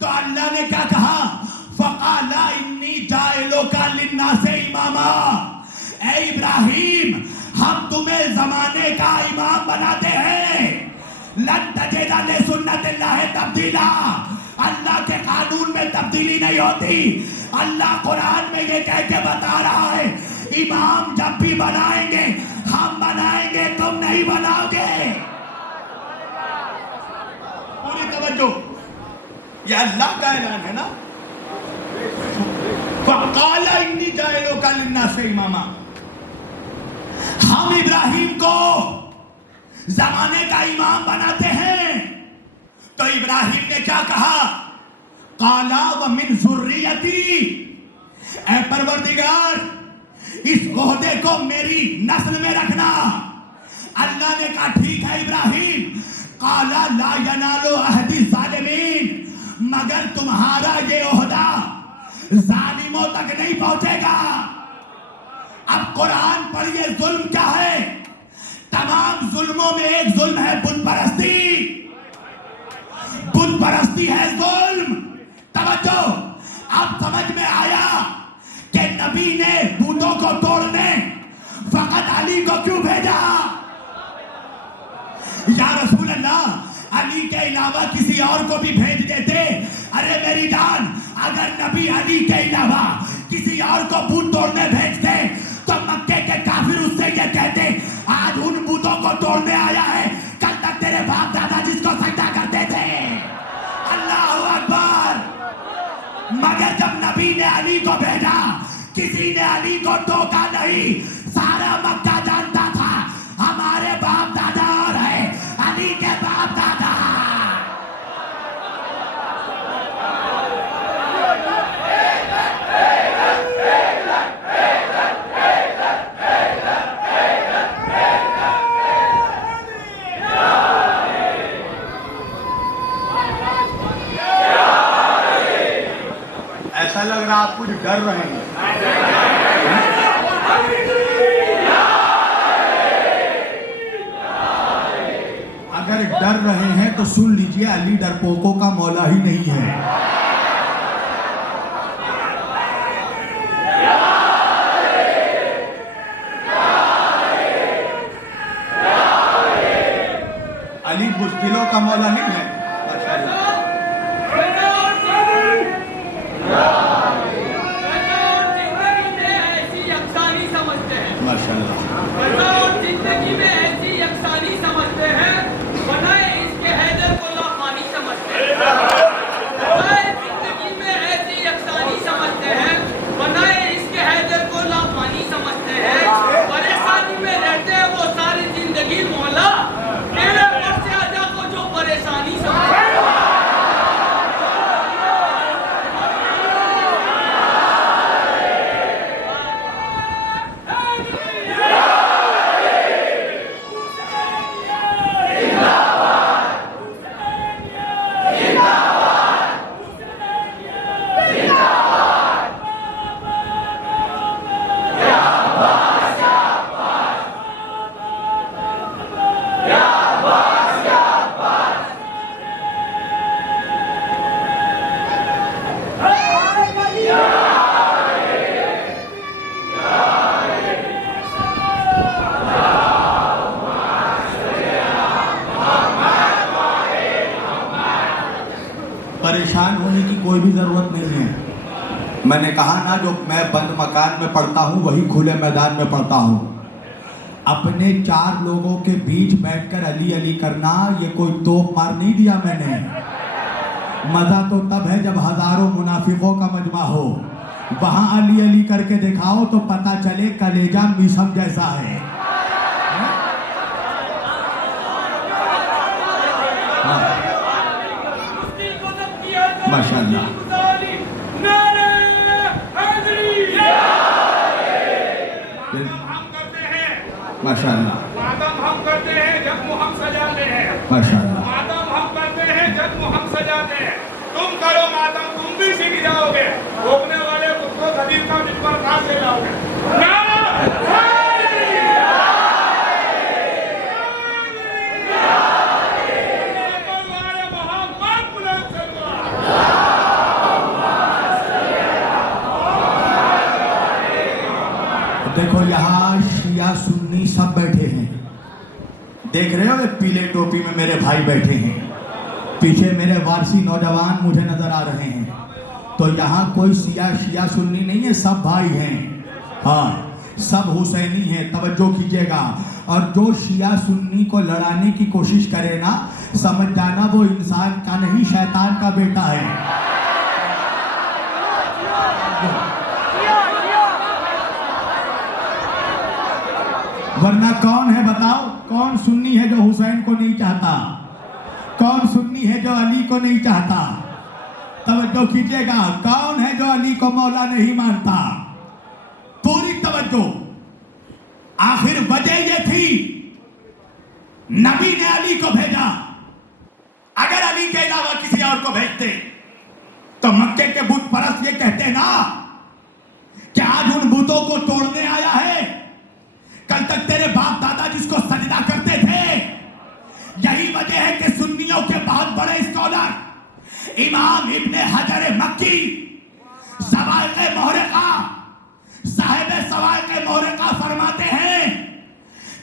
तो अल्लाह ने क्या कहा? फकाला इन्नी जाइलुका लिन्नासि इमामा। ए इब्राहिम हम तुम्हें जमाने का इमाम बनाते हैं। लन तजिदा लिसुन्नतिल्लाहि तब्दीला, अल्लाह के कानून में तब्दीली नहीं होती। अल्लाह कुरान में ये कह के बता रहा है, इमाम जब भी बनाएंगे हम बनाएंगे, तुम नहीं बनाओगे। पूरी तवज्जो, ये अल्लाह का ऐलान है ना। फ़क़ाला इन्नी जाइलुका लिन्नासि इमामा, हम इब्राहिम को जमाने का इमाम बनाते हैं। तो इब्राहिम ने क्या कहा? काला व मिन ज़ुर्रियती, ऐ परवरदिगार इस ओहदे को मेरी नस्ल में रखना। अल्लाह ने कहा ठीक है इब्राहिम। काला ला यनालु अहदी ज़ालिमीन, मगर तुम्हारा ये ओहदा जालिमों तक नहीं पहुंचेगा। अब कुरान पढ़िए, जुल्म क्या है? तमाम जुल्मों में एक जुल्म है बुत परस्ती। बुत परस्ती है जुल्म। तवज्जो, अब समझ में आया कि नबी ने बुतों को तोड़ने फकत अली को क्यों भेजा। या रसूल अल्लाह, अली के अलावा किसी और को भी भेज देते। अरे मेरी जान, अगर नबी अली के अलावा किसी और को बूत तोड़ने भेजते तो मक्के के काफिर उससे ये कहते, आज उन बूतों को तोड़ने आया है, कल तक तेरे बाप दादा जिसको सजदा करते थे। अल्लाहू अकबर। मगर जब नबी ने अली को भेजा, किसी ने अली को टोका नहीं। सारा मक्का जानता था हमारे बाप दादा और है अली के बाप दादा। ऐसा लग रहा आप कुछ डर रहे हैं। अगर डर रहे हैं तो सुन लीजिए, अली डरपोकों का मौला ही नहीं है। अली बुज़दिलों का मौला नहीं है। जिंदगी में ऐसी यकसानी समझते हैं, बनाए इसके हैदर को लाफानी समझते हैं। जिंदगी में ऐसी यकसानी समझते हैं, बनाए इसके हैदर को लाफानी समझते हैं। परेशानी में रहते हैं वो सारी जिंदगी, मौला तेरे पर से आजा को जो परेशानी समझते हैं। परेशान होने की कोई भी जरूरत नहीं है। मैंने कहा ना, जो मैं बंद मकान में पढ़ता हूँ वही खुले मैदान में पढ़ता हूँ। अपने चार लोगों के बीच बैठकर अली अली करना, ये कोई तोप मार नहीं दिया मैंने। मजा तो तब है जब हजारों मुनाफिकों का मजमा हो, वहां अली अली करके दिखाओ तो पता चले कलेजा मीसम जैसा है। माशाअल्लाह, माशाअल्लाह, मातम हम करते हैं जब हम सजाते हैं। माशाअल्लाह, मातम हम करते हैं जब हम सजाते हैं। तुम करो मातम, तुम भी सीख जाओगे। रोकने वाले उसको खरीद का जिस पर काट ले जाओगे। देखो यहाँ शिया सुन्नी सब बैठे हैं। देख रहे हो ये पीले टोपी में मेरे भाई बैठे हैं, पीछे मेरे वारसी नौजवान मुझे नजर आ रहे हैं। तो यहाँ कोई शिया सुन्नी नहीं है, सब भाई हैं। हाँ, सब हुसैनी हैं, तवज्जो कीजिएगा। और जो शिया सुन्नी को लड़ाने की कोशिश करे ना, समझ जाना वो इंसान का नहीं शैतान का बेटा है। वरना कौन है बताओ, कौन सुन्नी है जो हुसैन को नहीं चाहता? कौन सुन्नी है जो अली को नहीं चाहता? तवज्जो कीजिएगा, कौन है जो अली को मौला नहीं मानता? पूरी तवज्जो। आखिर वजह ये थी, नबी ने अली को भेजा। अगर अली के अलावा किसी और को भेजते तो मक्के के बुत परस्त ये कहते ना कि आज उन बुतों को तोड़ने आया है। कल तक तेरे बाप दादा जिसको सजदा करते थे। यही वजह है कि सुन्नियों के बहुत बड़े स्कॉलर इमाम इब्ने हजर मक्की सवाइक़े मोहरिक़ा साहिब सवाइक़े मोहरिक़ा फरमाते हैं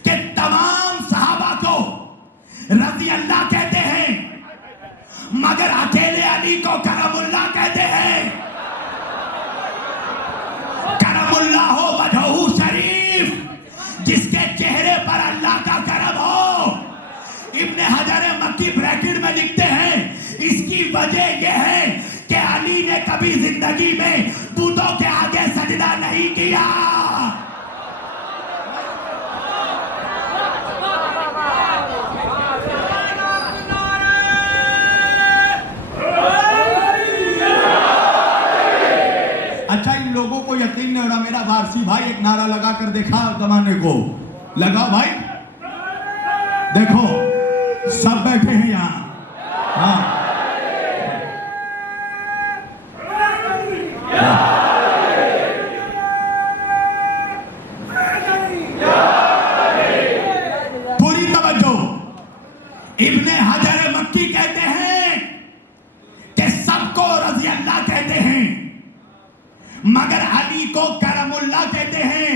कि तमाम सहाबा को रज़ी अल्लाह कहते हैं, मगर अकेले अली को करमुल्लाह कहते हैं। करमुल्लाह हो वजहू शरीफ, जिसके चेहरे पर अल्लाह का करम हो। इब्ने हजर मक्की ब्रैकेट में लिखते हैं, इसकी वजह यह है कि अली ने कभी जिंदगी में बुतों के आगे सजदा नहीं किया। अच्छा, इन लोगों को यकीन नहीं हो रहा। मेरा वारसी भाई एक नारा लगा कर देखा जमाने को, लगाओ भाई, देखो सब बैठे हैं यहाँ। हाँ, पूरी तवज्जो। इब्ने हजर मक्की कहते हैं कि सबको रज़ी अल्लाह कहते हैं, मगर अली को करमुल्लाह कहते हैं,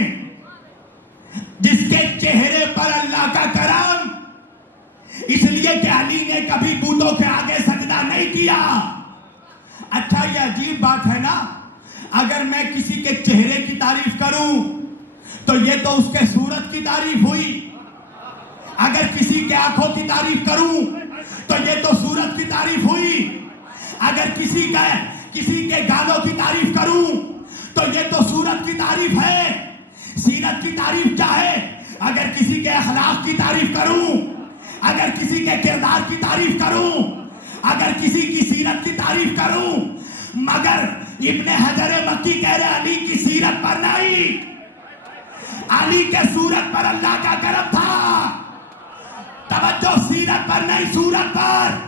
जिसके चेहरे पर अल्लाह का करम। इसलिए कि अली ने कभी बूतों के आगे सजदा नहीं किया। अच्छा, ये अजीब बात है ना, अगर मैं किसी के चेहरे की तारीफ करूं तो ये तो उसके सूरत की तारीफ हुई। अगर किसी के आंखों की तारीफ करूं तो ये तो सूरत की तारीफ हुई। अगर किसी के गालों की तारीफ करूं तो ये तो सूरत की तारीफ है। सीरत की तारीफ क्या है? अगर किसी के अखलाक की तारीफ करूं, अगर किसी के किरदार की तारीफ करूं, अगर किसी की सीरत की तारीफ करूं, मगर इब्ने हजर मक्की कह रहे अली की सीरत पर नहीं, अली के सूरत पर अल्लाह का करम था। तवज्जो, सीरत पर नहीं सूरत पर।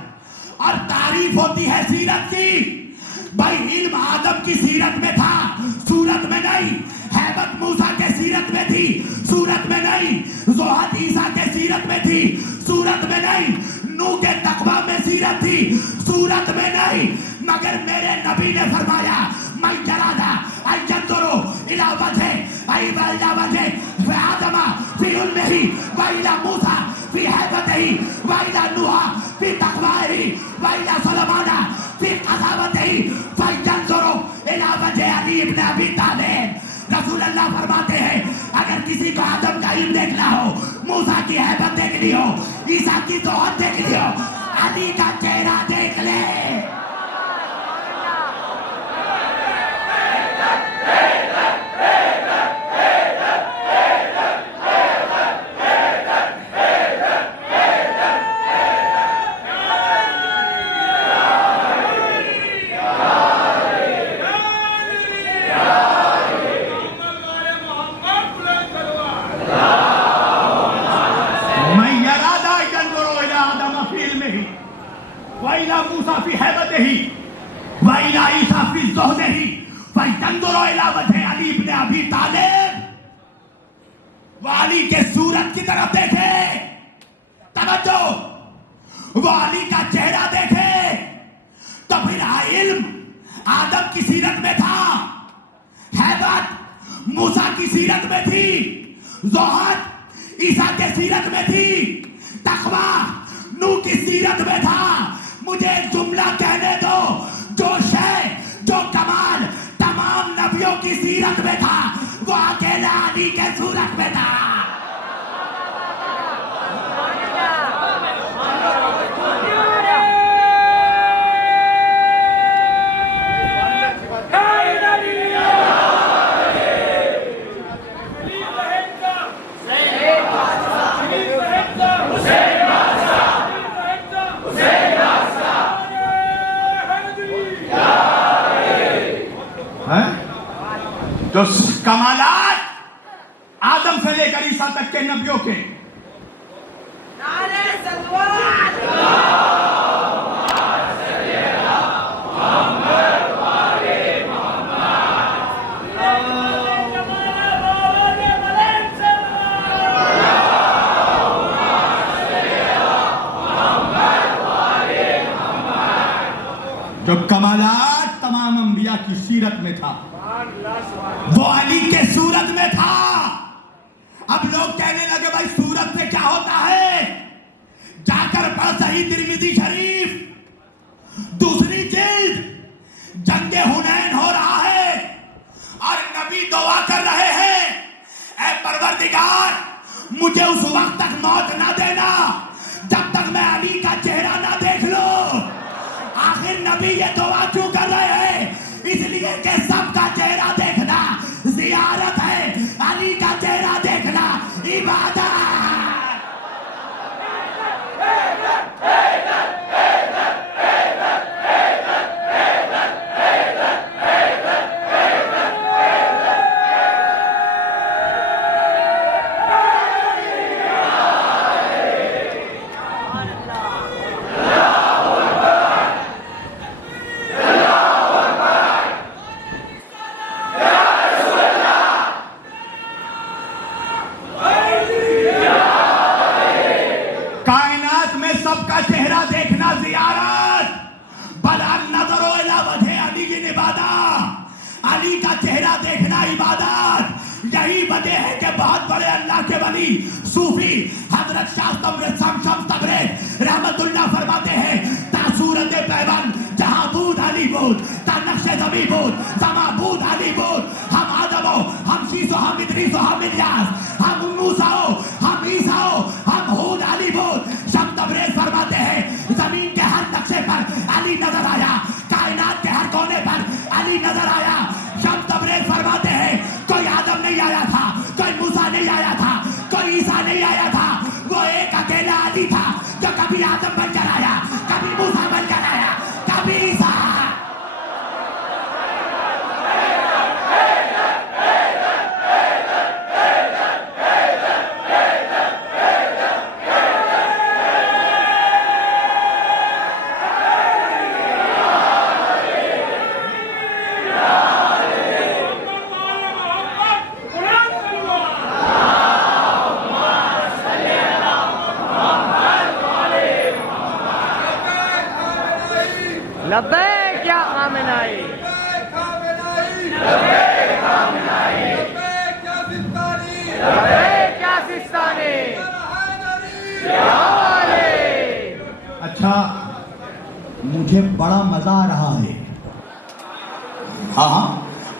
और तारीफ होती है सीरत की। भाई, इल्म आदम की सीरत में था, सूरत में नहीं। हैबत मूसा के सीरत में थी, सूरत में नहीं। ज़ोहद ईसा के सीरत में थी, सूरत में नहीं। नूह के तकवा में सीरत थी, सूरत में नहीं। मगर मेरे नबी ने फरमाया, मैं जरादा अयंजुरु इला वजह इला वजह आदमा फी उल्मिही व इला मूसा फी हैबतिही व इला नूह फी तकवाही व इला सुलेमाना फी क़सावतिही फयंजुरु इला वजह अली इब्न अबी तालिब। रसूल अल्लाह फरमाते हैं, अगर किसी को आदम का इल्म देखना हो, मूसा की हैबत देखनी हो, ईसा की ज़ोहद देखनी हो, अली का चेहरा देख ले। अली के सूरत की तरफ देखे, तवज्जो, वो अली का चेहरा देखे तो फिर इल्म आदम की सीरत में था, हैबत मूसा की सीरत में थी, ज़ुहद ईसा के सीरत में थी, तकवा नूह की सीरत में था। मुझे एक जुमला कहने दो, जो शय जो कमाल तमाम नबियों की सीरत में था, वो अकेला अली के सूरत में था। जो कमालात आदम से लेकर ईसा तक के नबियों के, जो कमालात तमाम अंबिया की सीरत में था, वो अली के सूरत में था। अब लोग कहने लगे भाई सूरत से क्या होता है, जाकर पढ़ सही तिरमिज़ी शरीफ दूसरी जिल्द। जंगे हुनैन हो रहा है और नबी दुआ कर रहे हैं, ऐ परवरदिगार मुझे उस वक्त तक मौत ना देना जब तक मैं अली का चेहरा ना देख लूं। आखिर नबी ये दुआ क्यों कर रहे हैं? इसलिए कि सबका चेहरा देखना जियारत है, अली का चेहरा देखना इबादत। कायनात में सबका चेहरा देखना जियारत, बला नज़रो इला वजह अली इबादत। अली का चेहरा देखना इबादत। यही वजह है कि बहुत बड़े अल्लाह के वली सूफी हजरत शाह शम्स तबरेज़ रहमतुल्लाह फरमाते हैं, तासूरत पैबंद जहां बूद अली बूद, ता नक्शे ज़मी बूद समा बूद अली बूद। हम आदमो, हम शीसो, हम इदरीसो, हम इलियास, हम मूसाओ, हम ईसाओ, हम हूद अली बूद। शम्स तबरेज़ फरमाते हैं, जमीन के हर नक्शे पर अली नजर आया, कायनात के हर कोने पर अली नजर आया। शम्स तबरेज़ फरमाते हैं, कोई आदम नहीं आया था, कोई मूसा नहीं आया था, कोई ईसा नहीं आया था, वो एक अकेला अली था जो कभी आदम बनकर आया, कभी मूसा बनकर आया, कभी ईसा। लब्बैक या खामेनाई, लब्बैक या सिस्तानी। अच्छा, मुझे बड़ा मजा आ रहा है। हाँ,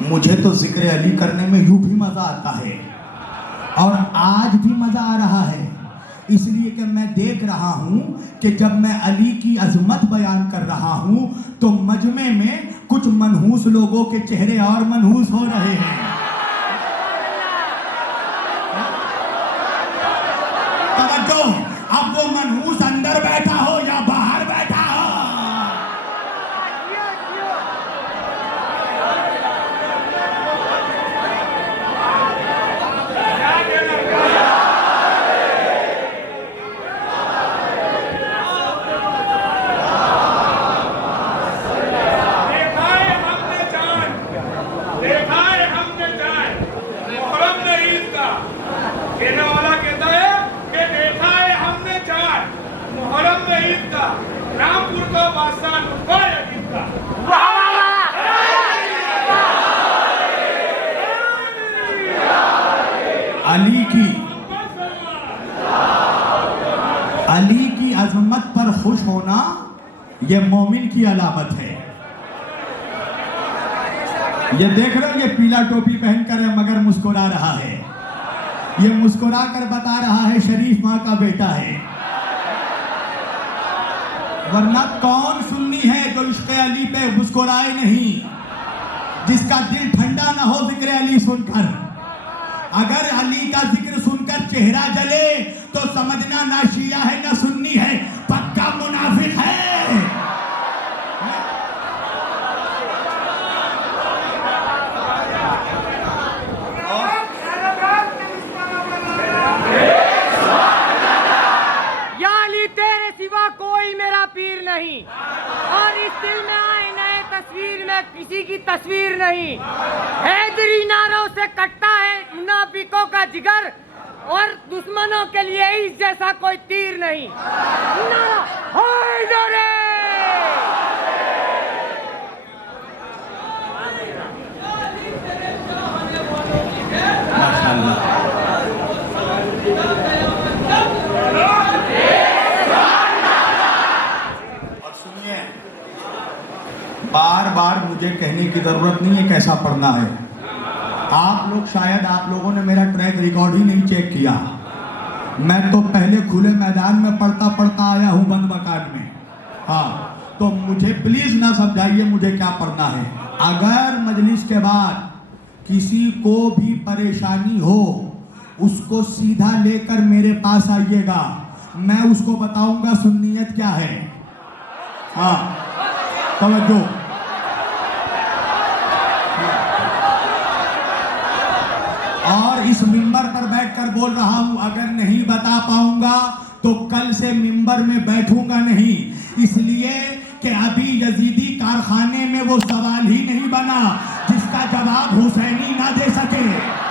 मुझे तो जिक्र अली करने में यूं भी मजा आता है और आज भी मजा आ रहा है, इसलिए कि मैं देख रहा हूं कि जब मैं अली की अजमत बयान कर रहा हूं तो मजमे में कुछ मनहूस लोगों के चेहरे और मनहूस हो रहे हैं। तवज्जो, अब वो मनहूस अंदर बैठा हो या बाहर बैठा हो, देखा है हमने ये मोमिन की अलामत है। ये देख रहे हो, ये पीला टोपी पहनकर है मगर मुस्कुरा रहा है। ये मुस्कुरा कर बता रहा है शरीफ माँ का बेटा है। वरना कौन सुन्नी है जो इश्क़ अली पे मुस्कुराए नहीं, जिसका दिल ठंडा ना हो जिक्र अली सुनकर। अगर अली का जिक्र सुनकर चेहरा जले तो समझना ना शिया है ना सुन्नी है, पक्का मुनाफिक है। कोई मेरा पीर नहीं, और इस दिल में आए नए तस्वीर में किसी की तस्वीर नहीं। हैदरी नारों से कटता है मुनाफिकों का जिगर, और दुश्मनों के लिए इस जैसा कोई तीर नहीं। नारा हैदरी! बार बार मुझे कहने की जरूरत नहीं है कैसा पढ़ना है। आप लोग शायद आप लोगों ने मेरा ट्रैक रिकॉर्ड ही नहीं चेक किया। मैं तो पहले खुले मैदान में पढ़ता आया हूं बंद मकान में। हाँ, तो मुझे प्लीज ना समझाइए मुझे क्या पढ़ना है। अगर मजलिस के बाद किसी को भी परेशानी हो उसको सीधा लेकर मेरे पास आइएगा, मैं उसको बताऊंगा सुन्नियत क्या है। हाँ, तवज्जो। और इस मिंबर पर बैठकर बोल रहा हूं, अगर नहीं बता पाऊंगा तो कल से मिंबर में बैठूंगा नहीं, इसलिए कि अभी यजीदी कारखाने में वो सवाल ही नहीं बना जिसका जवाब हुसैनी ना दे सके।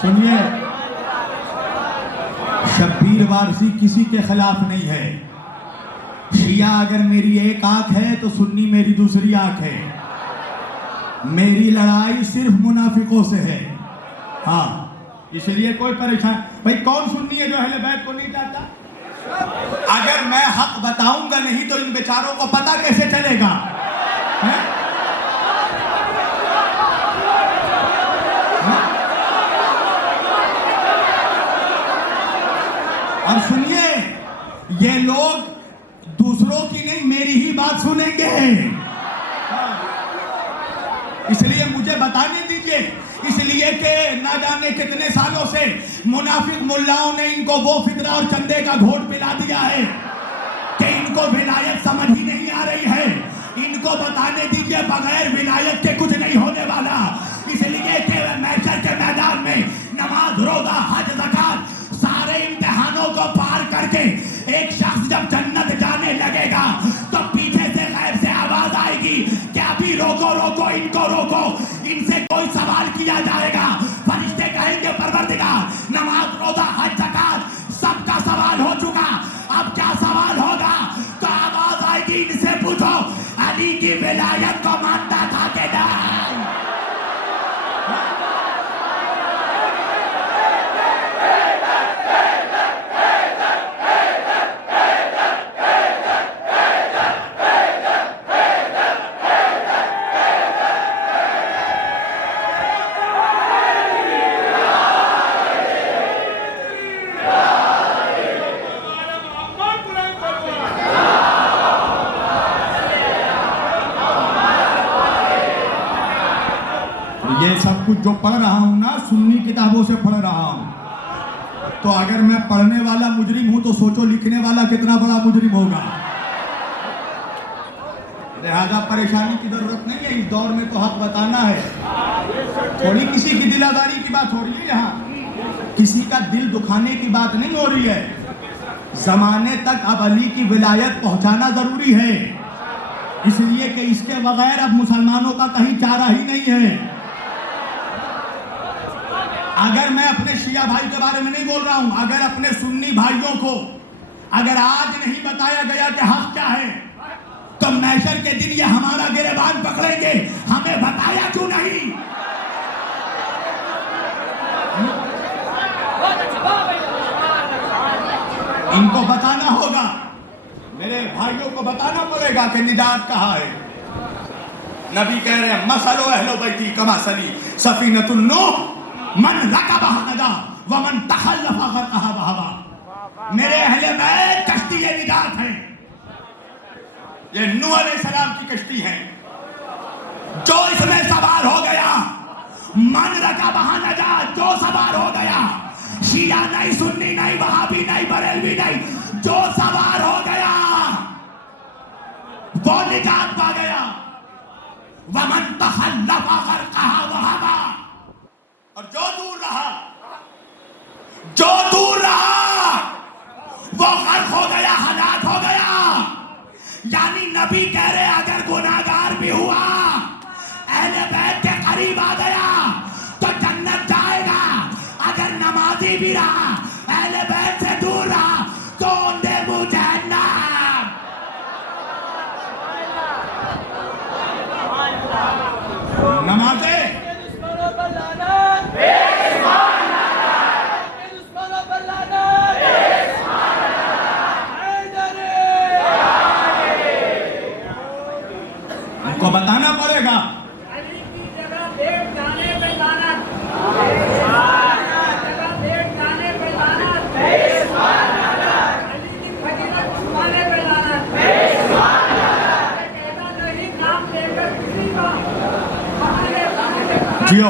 सुनिए, शब्बीर वारसी किसी के खिलाफ नहीं है। शिया अगर मेरी एक आंख है तो सुन्नी मेरी दूसरी आंख है। मेरी लड़ाई सिर्फ मुनाफिकों से है। हाँ, इसलिए कोई परेशान भाई, कौन सुन्नी है जो अहले बैत को नहीं चाहता? अगर मैं हक बताऊंगा नहीं तो इन बेचारों को पता कैसे चलेगा? है? और सुनिए, ये लोग दूसरों की नहीं मेरी ही बात सुनेंगे, इसलिए मुझे बताने दीजिए। इसलिए कि ना जाने कितने सालों से मुनाफिक मुल्लाओं ने इनको वो फितरा और चंदे का घोट पिला दिया है कि इनको विलायत समझ ही नहीं आ रही है। इनको बताने दीजिए बगैर विलायत के कुछ नहीं होने वाला। इसलिए कि महशर के मैदान में नमाज, रोजा, हज, ज़कात सारे इम्तिहानों को पार करके एक शख्स जब जन्नत जाने लगेगा तो पीछे से गैर से आवाज आएगी कि अभी रोको रोको, इनको रोको, इनसे कोई सवाल किया जाएगा। फरिश्ते कहेंगे परवरदिगार, नमाज, रोजा, हज, ज़कात सबका सवाल हो चुका, अब क्या सवाल होगा? तो आवाज आएगी, इनसे पूछो अली की विलायत को मानता था कि नहीं? ये सब कुछ जो पढ़ रहा हूं ना, सुन्नी किताबों से पढ़ रहा हूं। तो अगर मैं पढ़ने वाला मुजरिम हूं तो सोचो लिखने वाला कितना बड़ा मुजरिम होगा। लिहाजा परेशानी की जरूरत नहीं है। इस दौर में तो हक बताना है, थोड़ी किसी की दिलादारी की बात हो रही है। यहाँ किसी का दिल दुखाने की बात नहीं हो रही है। जमाने तक अब अली की विलायत पहुंचाना जरूरी है। इसलिए कि इसके बगैर अब मुसलमानों का कहीं चारा ही नहीं है। अगर मैं अपने शिया भाई के बारे में नहीं बोल रहा हूं, अगर अपने सुन्नी भाइयों को अगर आज नहीं बताया गया कि हक क्या है, तो मैशर के दिन ये हमारा गिरबान पकड़ेंगे। हमें बताया क्यों नहीं? इनको बताना होगा, मेरे भाइयों को बताना पड़ेगा कि निजात कहाँ है। नबी कह रहे हैं मसलो अहलो बैती कमासली सफीनतुन नूह मन रकबहा नजा व मन तखल्लफा गरक़हा बहवा। मेरे अहले बैत कश्ती ये निजात है, ये नूह अलैहिस्सलाम की कश्ती है। जो इसमें सवार हो गया मन रकबहा नजा, जो सवार हो गया, शिया नहीं, सुन्नी नहीं, वहाबी नहीं, बरेलवी नहीं, जो सवार हो गया वो निजात पा गया। वमन तखल्लफा गरक़हा बहवा, और जो दूर रहा वो गर्क हो गया, हलाक हो गया। यानी नबी कह रहे अगर गुनाहगार भी हुआ अहले बैत के करीब आ गया तो जन्नत जाएगा, अगर नमाजी भी रहा अहले बैत से दूर रहा तो उन्हें जहन्नम। नमाजे को बताना पड़ेगा। जियो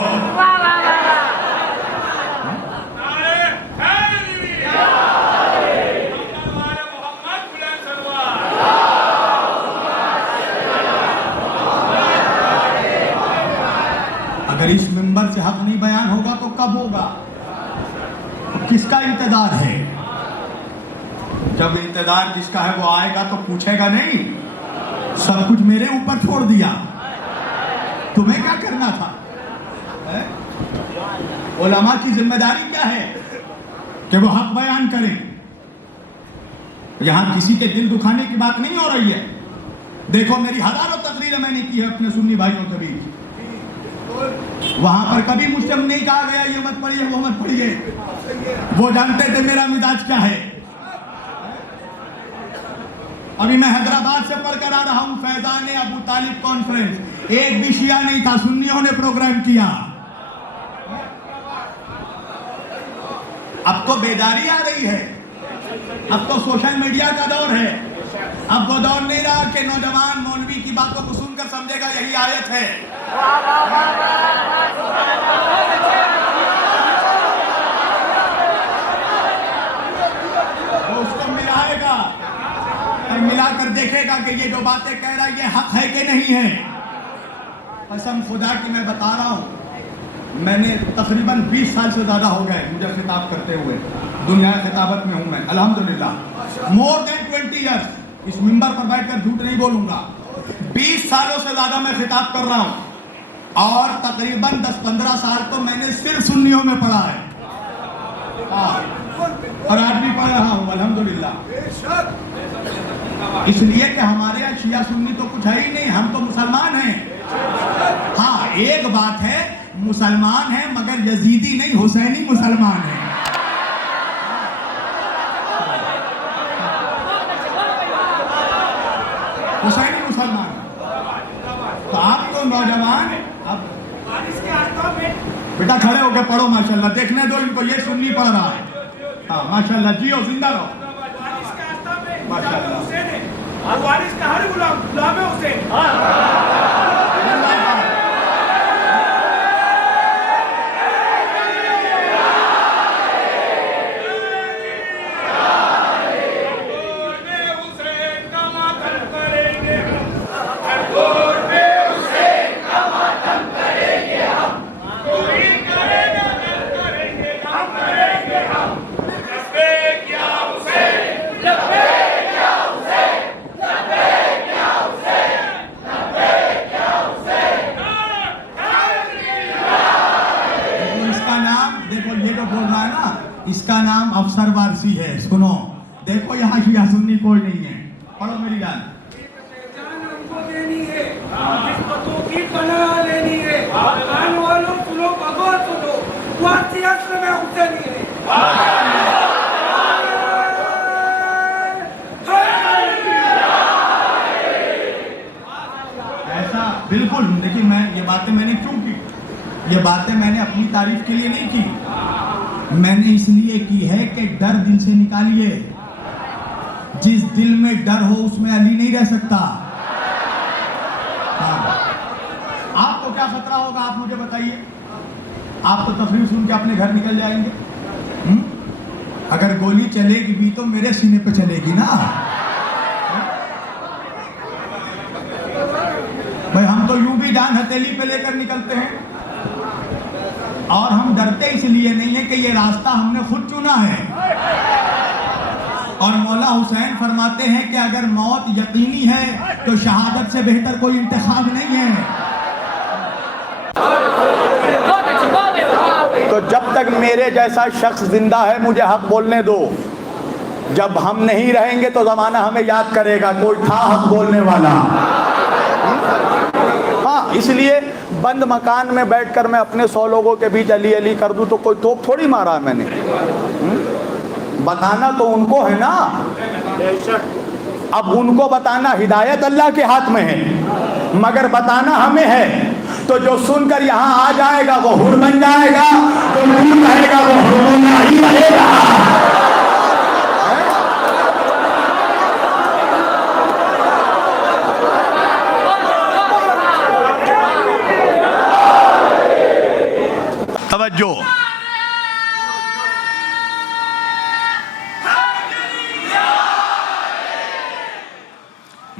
अगर इस मिंबर से हक नहीं बयान होगा तो कब होगा? किसका इंतजार है? जब इंतजार जिसका है वो आएगा तो पूछेगा नहीं, सब कुछ मेरे ऊपर छोड़ दिया, तुम्हें क्या करना था? उलमा की जिम्मेदारी क्या है कि वो हक बयान करें। यहां किसी के दिल दुखाने की बात नहीं हो रही है। देखो मेरी हजारों तकरीरें मैंने की है अपने सुन्नी भाइयों के बीच, वहां पर कभी मुझसे नहीं कहा गया ये मत पढ़िए वो मत पढ़िए, वो जानते थे मेरा मिजाज क्या है। अभी मैं हैदराबाद से पढ़कर आ रहा हूं फैजान अबू तालिब कॉन्फ्रेंस, एक भी शिया नहीं था, सुन्नियों ने प्रोग्राम किया। अब तो बेदारी आ रही है, अब तो सोशल मीडिया का दौर है। अब वो दौर नहीं रहा कि नौजवान मौलवी की बातों को सुनकर समझेगा यही आयत है। वो उसको मिलाएगा और मिलाकर देखेगा कि ये जो बातें कह रहा है ये हक है कि नहीं है। कसम खुदा की मैं बता रहा हूं, मैंने तकरीबन 20 साल से ज्यादा हो गए मुझे खिताब करते हुए, दुनिया खिताबत में हूं मैं अल्हम्दुलिल्लाह, मोर देन 20 ईयर्स। इस मिंबर पर बैठकर झूठ नहीं बोलूंगा, 20 सालों से ज्यादा मैं खिताब कर रहा हूं और तकरीबन 10-15 साल तो मैंने सिर्फ सुन्नियों में पढ़ा है और आज भी पढ़ रहा हूं अल्हम्दुलिल्लाह। इसलिए कि हमारे यहाँ शिया सुन्नी तो कुछ है ही नहीं, हम तो मुसलमान हैं। हाँ एक बात है, मुसलमान है मगर यजीदी नहीं, हुसैनी मुसलमान है। हुसैनी मुसलमान। तो आप तो नौजवान अब बेटा खड़े होकर पढ़ो माशाल्लाह, देखने दो इनको, ये सुन्नी पढ़ रहा है। हाँ माशाल्लाह, जियो जिंदा रहो माशाल्लाह। वारिस का हर गुलाम है हुसैन। इसका नाम अफसर वारसी है। सुनो, देखो यहाँ शिया सुन्नी कोई नहीं है। पढ़ो मेरी जान। जान हमको देनी है, किस्मतों की पनाह लेनी है। कान वालों सुनो, बगौर सुनो, वारसी असर में हुसैनी है। ऐसा बिल्कुल, देखिए मैं ये बातें मैंने क्यों की, ये बातें मैंने अपनी तारीफ के लिए नहीं की, मैंने इसलिए की है कि डर दिल से निकालिए। जिस दिल में डर हो उसमें अली नहीं रह सकता। हाँ। आपको क्या खतरा होगा, आप मुझे बताइए। आप तो तफरीर सुन के अपने घर निकल जाएंगे। अगर गोली चलेगी भी तो मेरे सीने पे चलेगी ना। भाई हम तो यूं भी जान हथेली पे लेकर निकलते हैं, और हम डरते इसलिए नहीं है कि ये रास्ता हमने खुद चुना है। और मौला हुसैन फरमाते हैं कि अगर मौत यकीनी है तो शहादत से बेहतर कोई इंतखाब नहीं है। तो जब तक मेरे जैसा शख्स जिंदा है मुझे हक बोलने दो। जब हम नहीं रहेंगे तो जमाना हमें याद करेगा कोई था हक बोलने वाला। हाँ, इसलिए बंद मकान में बैठकर मैं अपने 100 लोगों के बीच अली अली कर दूं तो कोई तोप थोड़ी मारा है मैंने। बताना तो उनको है ना। अब उनको बताना, हिदायत अल्लाह के हाथ में है, मगर बताना हमें है। तो जो सुनकर यहाँ आ जाएगा वो हुर बन जाएगा, जो नहीं रहेगा वो हुर ही रहेगा। तवज्जो।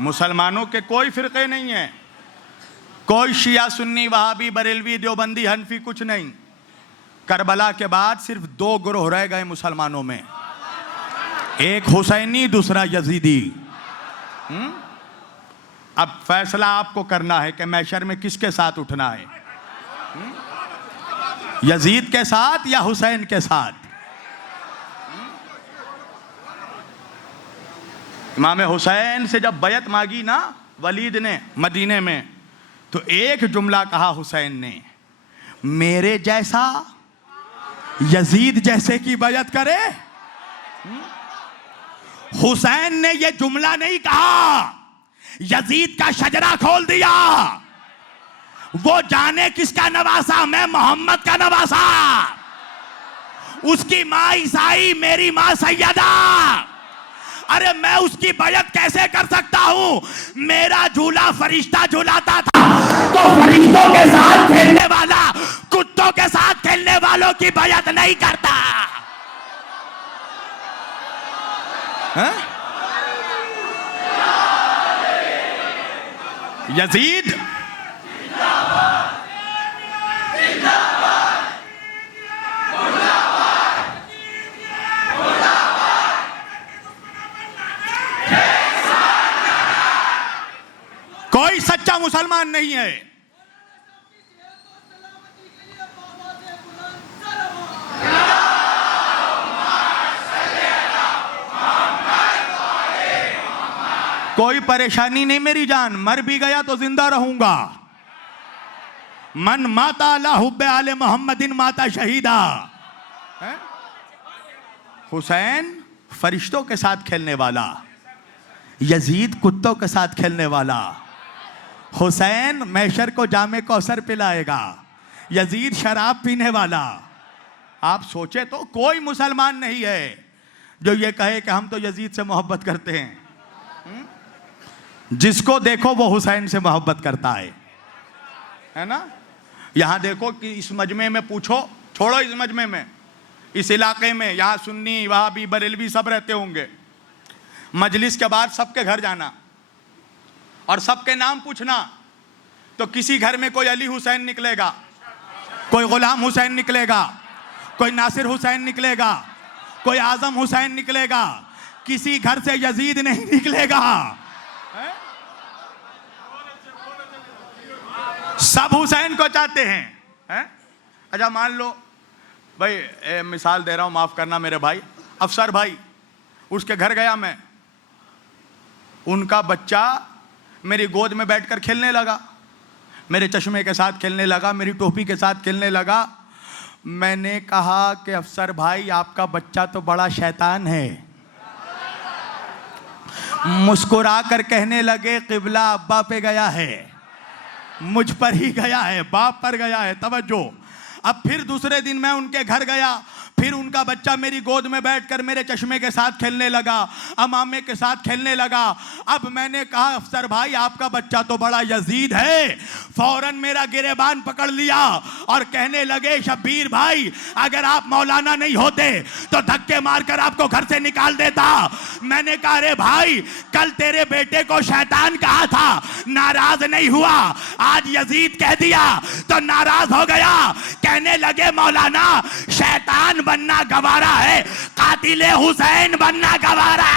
मुसलमानों के कोई फिरके नहीं है, कोई शिया सुन्नी वहाबी बरेलवी देवबंदी हनफी कुछ नहीं। करबला के बाद सिर्फ 2 ग्रोह रह गए मुसलमानों में, एक हुसैनी दूसरा यजीदी। अब फैसला आपको करना है कि महशर में किसके साथ उठना है, यजीद के साथ या हुसैन के साथ। इमाम हुसैन से जब बैत मांगी ना वलीद ने मदीने में, तो एक जुमला कहा हुसैन ने, मेरे जैसा यजीद जैसे की बैत करे। हुसैन ने यह जुमला नहीं कहा, यजीद का शजरा खोल दिया। वो जाने किसका नवासा, मैं मोहम्मद का नवासा। उसकी माँ ईसाई, मेरी माँ सैयदा। अरे मैं उसकी बैत कैसे कर सकता हूं? मेरा झूला फरिश्ता झूलाता था, तो फरिश्तों के साथ खेलने वाला कुत्तों के साथ खेलने वालों की बैत नहीं करता। यजीद कोई सच्चा मुसलमान नहीं है। कोई परेशानी नहीं मेरी जान, मर भी गया तो जिंदा रहूंगा। मन माता ला हुब्बे आले मोहम्मदिन माता शहीदा। हुसैन फरिश्तों के साथ खेलने वाला, यजीद कुत्तों के साथ खेलने वाला। हुसैन मैशर को जामे कौसर पिलाएगा, यजीद शराब पीने वाला। आप सोचे तो कोई मुसलमान नहीं है जो ये कहे कि हम तो यजीद से मोहब्बत करते हैं। जिसको देखो वो हुसैन से मोहब्बत करता है ना। यहां देखो कि इस मजमे में पूछो, छोड़ो इस मजमे में, इस इलाके में यहां सुन्नी वहाबी बरेलवी सब रहते होंगे। मजलिस के बाद सबके घर जाना और सबके नाम पूछना, तो किसी घर में कोई अली हुसैन निकलेगा, कोई गुलाम हुसैन निकलेगा, कोई नासिर हुसैन निकलेगा, कोई आजम हुसैन निकलेगा। किसी घर से यजीद नहीं निकलेगा। सब हुसैन को चाहते हैं। अच्छा मान लो भाई मिसाल दे रहा हूँ, माफ़ करना मेरे भाई, अफसर भाई, उसके घर गया मैं, उनका बच्चा मेरी गोद में बैठकर खेलने लगा, मेरे चश्मे के साथ खेलने लगा, मेरी टोपी के साथ खेलने लगा। मैंने कहा कि अफसर भाई आपका बच्चा तो बड़ा शैतान है। मुस्कुरा कर कहने लगे किबला अब्बा पे गया है, मुझ पर ही गया है, बाप पर गया है। तवज्जो। अब फिर दूसरे दिन मैं उनके घर गया, फिर उनका बच्चा मेरी गोद में बैठकर मेरे चश्मे के साथ खेलने लगा, अमामे के साथ खेलने लगा। अब मैंने कहा अफसर भाई आपका बच्चा तो बड़ा यजीद है। फौरन मेरा गिरेबान पकड़ लिया और कहने लगे शब्बीर भाई अगर आप मौलाना नहीं होते तो धक्के मारकर आपको घर से निकाल देता। मैंने कहा अरे भाई कल तेरे बेटे को शैतान कहा था, नाराज नहीं हुआ, आज यजीद कह दिया तो नाराज हो गया। कहने लगे मौलाना शैतान बनना गवारा है, कातिले हुसैन बनना गवारा।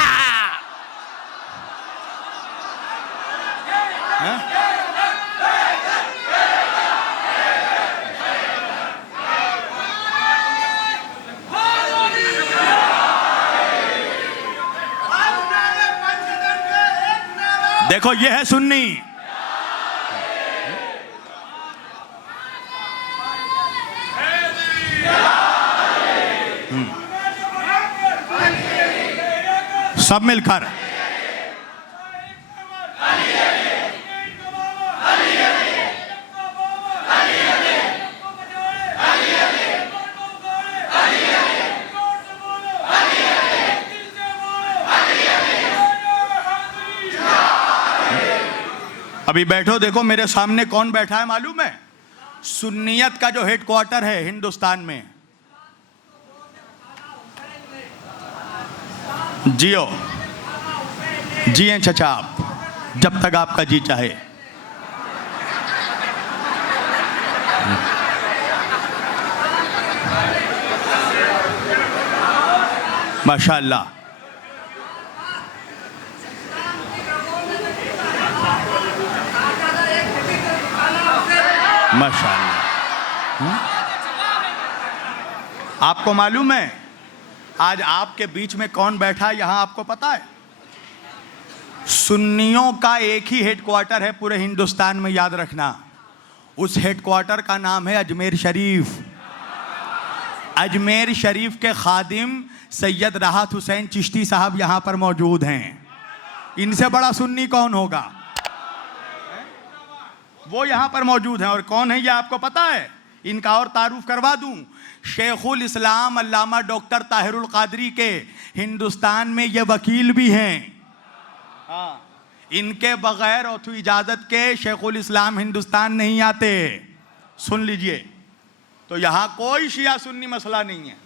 देखो ये है सुन्नी। सब मिलकर अभी बैठो, देखो मेरे सामने कौन बैठा है मालूम है? सुन्नियत का जो हेडक्वार्टर है हिंदुस्तान में, जियो जिए चचा आप जब तक आपका जी चाहे। माशाअल्लाह। माशाअल्लाह। आपको मालूम है आज आपके बीच में कौन बैठा है यहां, आपको पता है? सुन्नियों का एक ही हेडक्वार्टर है पूरे हिंदुस्तान में, याद रखना। उस हेडक्वार्टर का नाम है अजमेर शरीफ। अजमेर शरीफ के खादिम सैयद राहत हुसैन चिश्ती साहब यहां पर मौजूद हैं। इनसे बड़ा सुन्नी कौन होगा? वो यहां पर मौजूद हैं। और कौन है ये आपको पता है? इनका और तारुफ करवा दूं, शेखुल इस्लाम अल्लामा डॉक्टर ताहिरुल कादरी के हिंदुस्तान में ये वकील भी हैं। हाँ, इनके बगैर और इजाजत के शेखुल इस्लाम हिंदुस्तान नहीं आते। सुन लीजिए। तो यहाँ कोई शिया सुन्नी मसला नहीं है।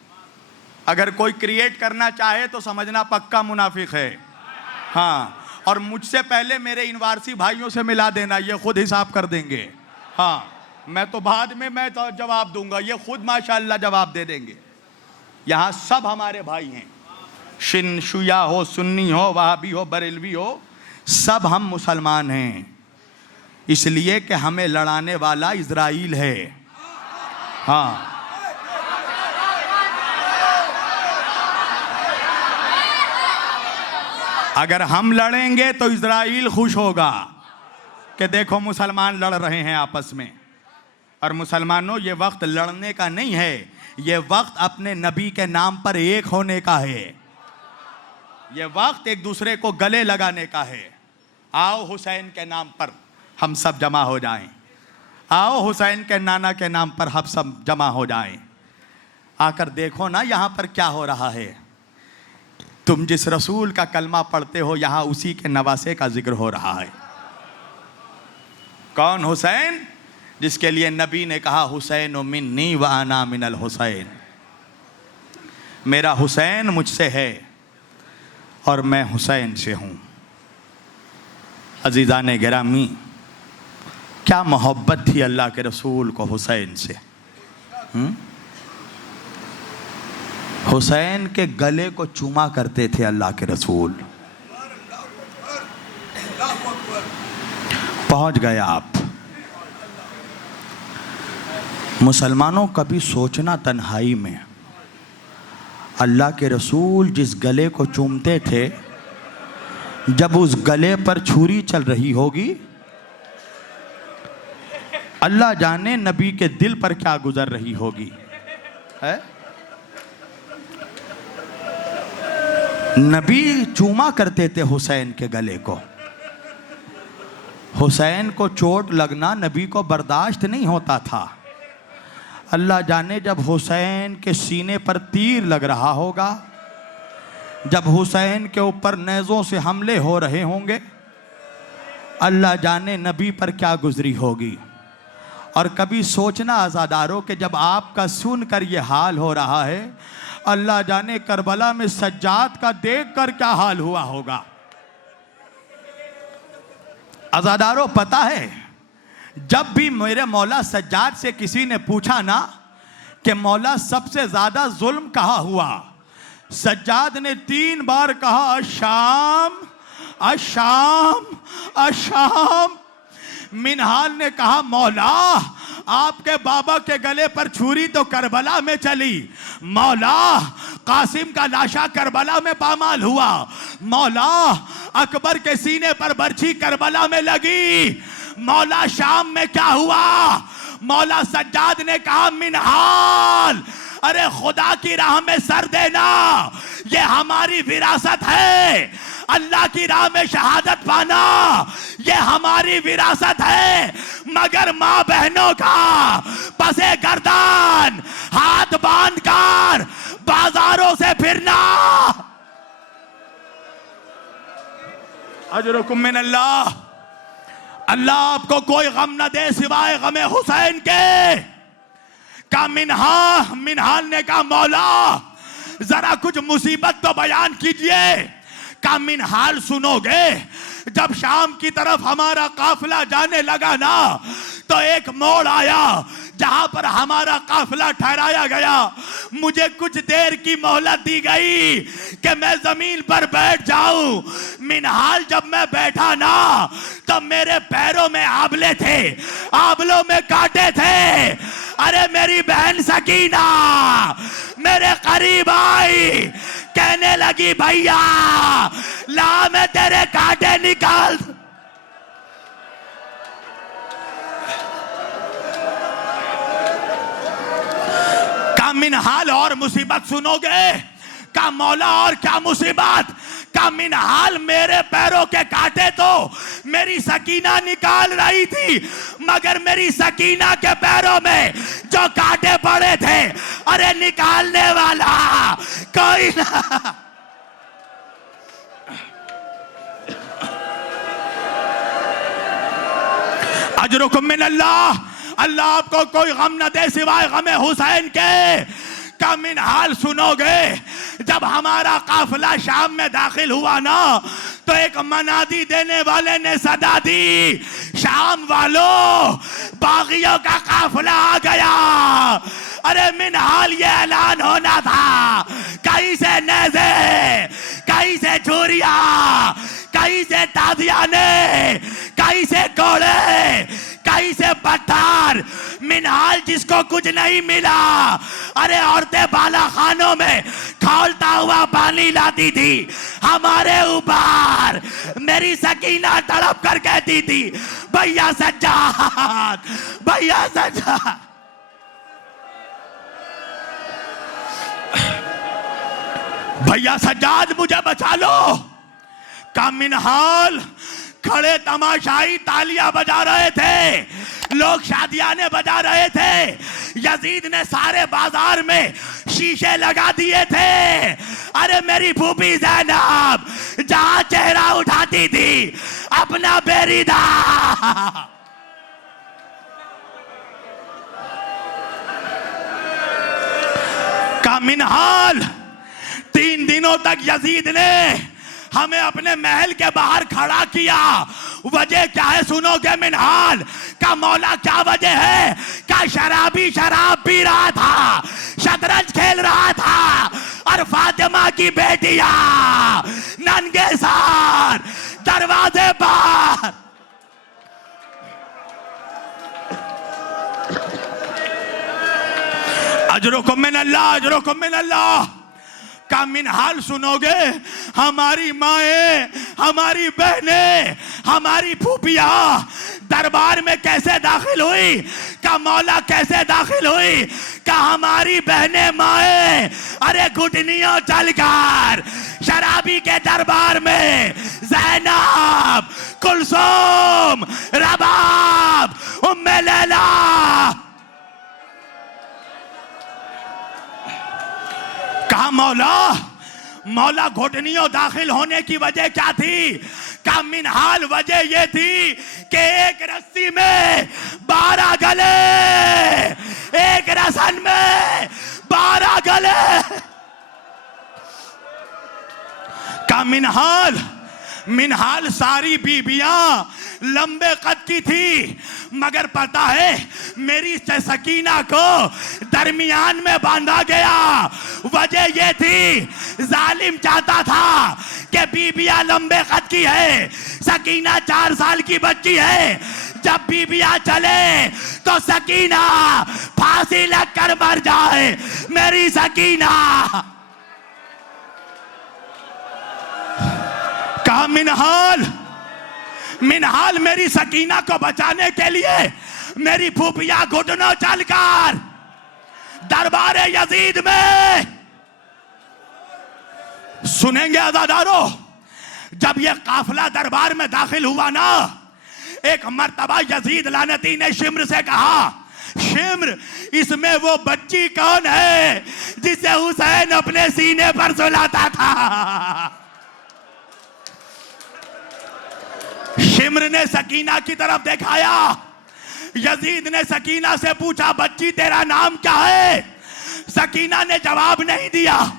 अगर कोई क्रिएट करना चाहे तो समझना पक्का मुनाफिक है। हाँ, और मुझसे पहले मेरे इन वारसी भाइयों से मिला देना, ये खुद हिसाब कर देंगे। हाँ, मैं तो बाद में मैं तो जवाब दूंगा, ये खुद माशाअल्लाह जवाब दे देंगे। यहाँ सब हमारे भाई हैं, शिन शुया हो, सुन्नी हो, वहाबी हो, बरेलवी हो, सब हम मुसलमान हैं। इसलिए कि हमें लड़ाने वाला इजराइल है। हाँ, अगर हम लड़ेंगे तो इजराइल खुश होगा कि देखो मुसलमान लड़ रहे हैं आपस में। और मुसलमानों ये वक्त लड़ने का नहीं है, ये वक्त अपने नबी के नाम पर एक होने का है। ये वक्त एक दूसरे को गले लगाने का है। आओ हुसैन के नाम पर हम सब जमा हो जाएं। आओ हुसैन के नाना के नाम पर हम सब जमा हो जाएं। आकर देखो ना यहाँ पर क्या हो रहा है। तुम जिस रसूल का कलमा पढ़ते हो यहाँ उसी के नवासे का जिक्र हो रहा है। कौन? हुसैन, जिसके लिए नबी ने कहा हुसैन मिन्नी व अना मिनल हुसैन। मेरा हुसैन मुझसे है और मैं हुसैन से हूँ। अजीज़ान गिरामी, क्या मोहब्बत थी अल्लाह के रसूल को हुसैन से। हुसैन के गले को चूमा करते थे अल्लाह के रसूल। पहुंच गए आप। मुसलमानों, कभी सोचना तन्हाई में अल्लाह के रसूल जिस गले को चूमते थे, जब उस गले पर छुरी चल रही होगी, अल्लाह जाने नबी के दिल पर क्या गुजर रही होगी। है? नबी चूमा करते थे हुसैन के गले को। हुसैन को चोट लगना नबी को बर्दाश्त नहीं होता था। अल्लाह जाने जब हुसैन के सीने पर तीर लग रहा होगा, जब हुसैन के ऊपर नेज़ों से हमले हो रहे होंगे, अल्लाह जाने नबी पर क्या गुजरी होगी। और कभी सोचना आज़ादारों के जब आपका सुनकर ये हाल हो रहा है, अल्लाह जाने करबला में सज्जाद का देखकर क्या हाल हुआ होगा। आज़ादारों, पता है जब भी मेरे मौला सज्जाद से किसी ने पूछा ना कि मौला सबसे ज्यादा जुल्म कहाँ हुआ, सज्जाद ने 3 बार कहा अशाम अशाम अशाम। मिनहाल ने कहा मौला आपके बाबा के गले पर छुरी तो करबला में चली, मौला कासिम का लाशा करबला में पामाल हुआ, मौला अकबर के सीने पर बर्छी करबला में लगी, मौला शाम में क्या हुआ। मौला सज्जाद ने कहा मिनहाल, अरे खुदा की राह में सर देना ये हमारी विरासत है, अल्लाह की राह में शहादत पाना ये हमारी विरासत है, मगर माँ बहनों का पसे गर्दन हाथ बांध कर बाजारों से फिरना अजरुकुम मिन अल्लाह। अल्लाह आपको कोई गम न दे सिवाय गमे हुसैन के। का मिनहाल ने कहा मौला जरा कुछ मुसीबत तो बयान कीजिए। का मिनहाल सुनोगे, जब शाम की तरफ हमारा काफिला जाने लगा ना तो एक मोड़ आया जहां पर हमारा काफिला ठहराया गया, मुझे कुछ देर की मोहलत दी गई कि मैं जमीन पर बैठ जाऊं। मिनहाल जब मैं बैठा ना तो मेरे पैरों में आबले थे, आबलों में कांटे थे। अरे मेरी बहन सकीना मेरे करीब आई, कहने लगी भैया ला मैं तेरे कांटे निकाल। का मिनहाल और मुसीबत सुनोगे? का मौला और क्या मुसीबत? का मिनहाल मेरे पैरों के कांटे तो मेरी सकीना निकाल रही थी, मगर मेरी सकीना के पैरों में जो कांटे पड़े थे, अरे निकालने वाला कोई ना। अजरुकुम मिन अल्लाह। अल्लाह आपको कोई गम न दे सिवाय गमे हुसैन के। का मिनहाल सुनोगे, जब हमारा काफिला शाम में दाखिल हुआ ना तो एक मनादी देने वाले ने सदा दी, शाम वालों बागियों का काफिला आ गया। अरे मिनहाल ये ऐलान होना था, कहीं से नेज़े, कहीं से छुरिया, कहीं से तादियाने, कहीं से कोड़े, कहीं से पत्थर। मिनहाल जिसको कुछ नहीं मिला, अरे औरतें बाला खानों में खौलता हुआ पानी लाती थी हमारे ऊपर। मेरी सकीना तड़प कर कहती थी भैया सज्जाद, भैया सज्जाद। भैया सज्जाद मुझे बचा लो। का मिनहाल खड़े तमाशाई तालियां बजा रहे थे, लोग शादियाने बजा रहे थे। यजीद ने सारे बाजार में शीशे लगा दिए थे। अरे मेरी फूफी ज़ैनब जहां चेहरा उठाती थी अपना बेरीदा, का मिनहाल 3 दिनों तक यजीद ने हमें अपने महल के बाहर खड़ा किया। वजह क्या है सुनोगे मिनहाल? का मौला क्या वजह है? का शराबी शराब पी रहा था, शतरंज खेल रहा था, और फातिमा की बेटियां नंगे सार दरवाजे पर। अजरुकुम मिनल्लाह का मिनहाल सुनोगे। हमारी माएँ, हमारी बहनें, हमारी फूफिया दरबार में कैसे दाखिल हुई, का मौला कैसे दाखिल हुई, का हमारी बहनें माएँ अरे घुटनियों चलकर शराबी के दरबार में ज़ैनब, कुलसूम, रबाब, उम्मे लैला कहा मौला घुटनियों दाखिल होने की वजह क्या थी? का मिनहाल वजह ये थी कि एक रस्सी में 12 गले, एक रसन में 12 गले का मिनहाल सारी बीबियां लंबे कद की थी, मगर पता है मेरी सकीना को दरमियान में बांधा गया। वजह यह थी जालिम चाहता था कि बीबियां लंबे कद की है, सकीना 4 साल की बच्ची है। जब बीबियां चले तो सकीना फांसी लगकर मर जाए। मेरी सकीना का मिनहाल मेरी सकीना को बचाने के लिए मेरी फूफिया घुटनों चलकर दरबार यजीद में। सुनेंगे अज़ादारों, जब यह काफिला दरबार में दाखिल हुआ ना, एक मर्तबा यजीद लानती ने शिम्र से कहा, शिम्र इसमें वो बच्ची कौन है जिसे हुसैन अपने सीने पर सुलाता था? शिम्र ने सकीना की तरफ दिखाया। यजीद ने सकीना से पूछा, बच्ची तेरा नाम क्या है? सकीना ने जवाब नहीं दिया।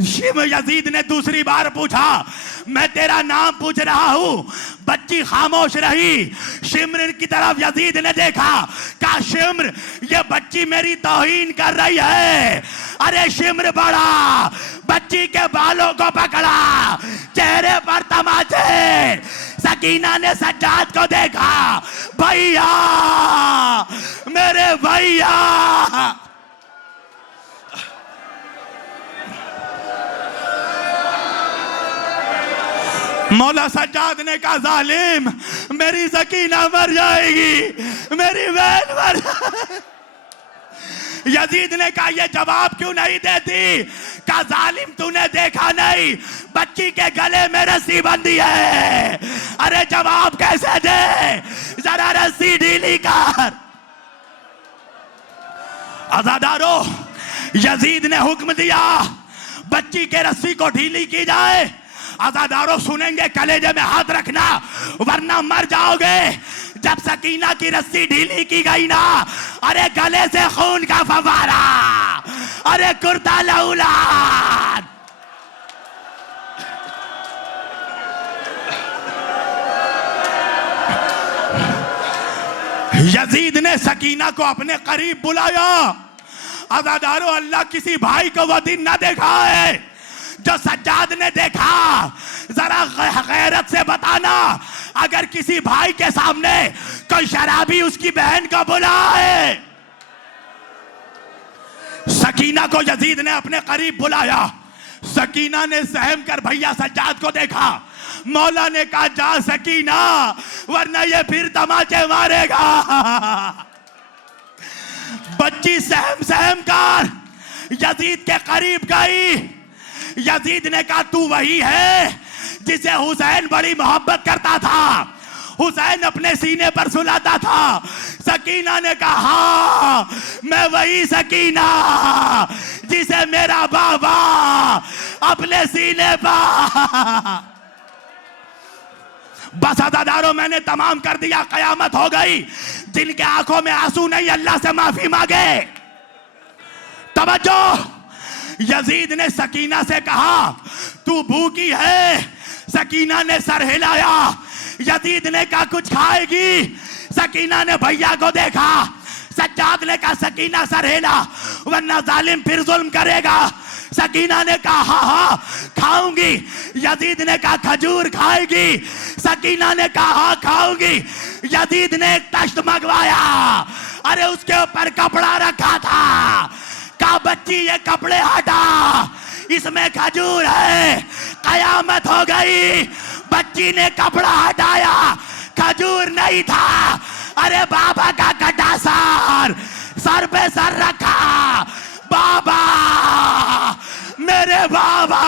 यजीद ने दूसरी बार पूछा, मैं तेरा नाम पूछ रहा हूं। बच्ची खामोश रही। शिम्र की तरफ यजीद ने देखा, कहा शिम्र ये बच्ची मेरी तौहीन कर रही है। अरे शिम्र बड़ा बच्ची के बालों को पकड़ा, चेहरे पर तमाचे। सकीना ने सज्जाद को देखा, भैया मेरे भैया। मौला सज्जाद ने कहा, जालिम मेरी सकीना मर जाएगी, मेरी बहन मर जाएगी। यजीद ने कहा, ये जवाब क्यों नहीं देती? कहा, जालिम तूने देखा नहीं बच्ची के गले में रस्सी बंधी है। अरे जवाब कैसे दे, जरा रस्सी ढीली कर। अज़ादारों, यजीद ने हुक्म दिया बच्ची के रस्सी को ढीली की जाए। अज़ादारों सुनेंगे, कलेजे में हाथ रखना वरना मर जाओगे। जब सकीना की रस्सी ढीली की गई ना, अरे गले से खून का फवारा, अरे कुर्ता लौलाद। यजीद ने सकीना को अपने करीब बुलाया। अज़ादारों, अल्लाह किसी भाई को वो दिन न देखा है जो सज्जाद ने देखा। जरा गैरत से बताना, अगर किसी भाई के सामने कोई शराबी उसकी बहन को बुलाए। सकीना को यजीद ने अपने करीब बुलाया। सकीना ने सहम कर भैया सज्जाद को देखा। मौला ने कहा, जा सकीना वरना ये फिर तमाचे मारेगा। बच्ची सहम कर यजीद के करीब गई। यजीद ने कहा, तू वही है जिसे हुसैन बड़ी मोहब्बत करता था, हुसैन अपने सीने पर सुलाता था। सकीना ने कहा, हाँ मैं वही सकीना जिसे मेरा बाबा अपने सीने पर। बस अज़ादारों, मैंने तमाम कर दिया, कयामत हो गई। जिनके आंखों में आंसू नहीं, अल्लाह से माफी मांगे। तवज्जो, यजीद ने सकीना से कहा, तू भूखी है? सकीना ने सर हिलाया। यजीद ने कहा, कुछ खाएगी? सकीना ने भैया को देखा। सज्जाद ने कहा, सकीना सर हिला वरना जालिम फिर जुल्म करेगा। सकीना ने कहा, हाँ हाँ खाऊंगी। यजीद ने कहा, खजूर खाएगी? सकीना ने कहा, हाँ खाऊंगी। यजीद ने एक तश्त मंगवाया। अरे उसके ऊपर कपड़ा रखा था। कहा बच्ची ये कपड़े हटा, इसमें खजूर है। कयामत हो गई। बच्ची ने कपड़ा हटाया, खजूर नहीं था। अरे बाबा का गड्ढा सर पे सर रखा, बाबा मेरे बाबा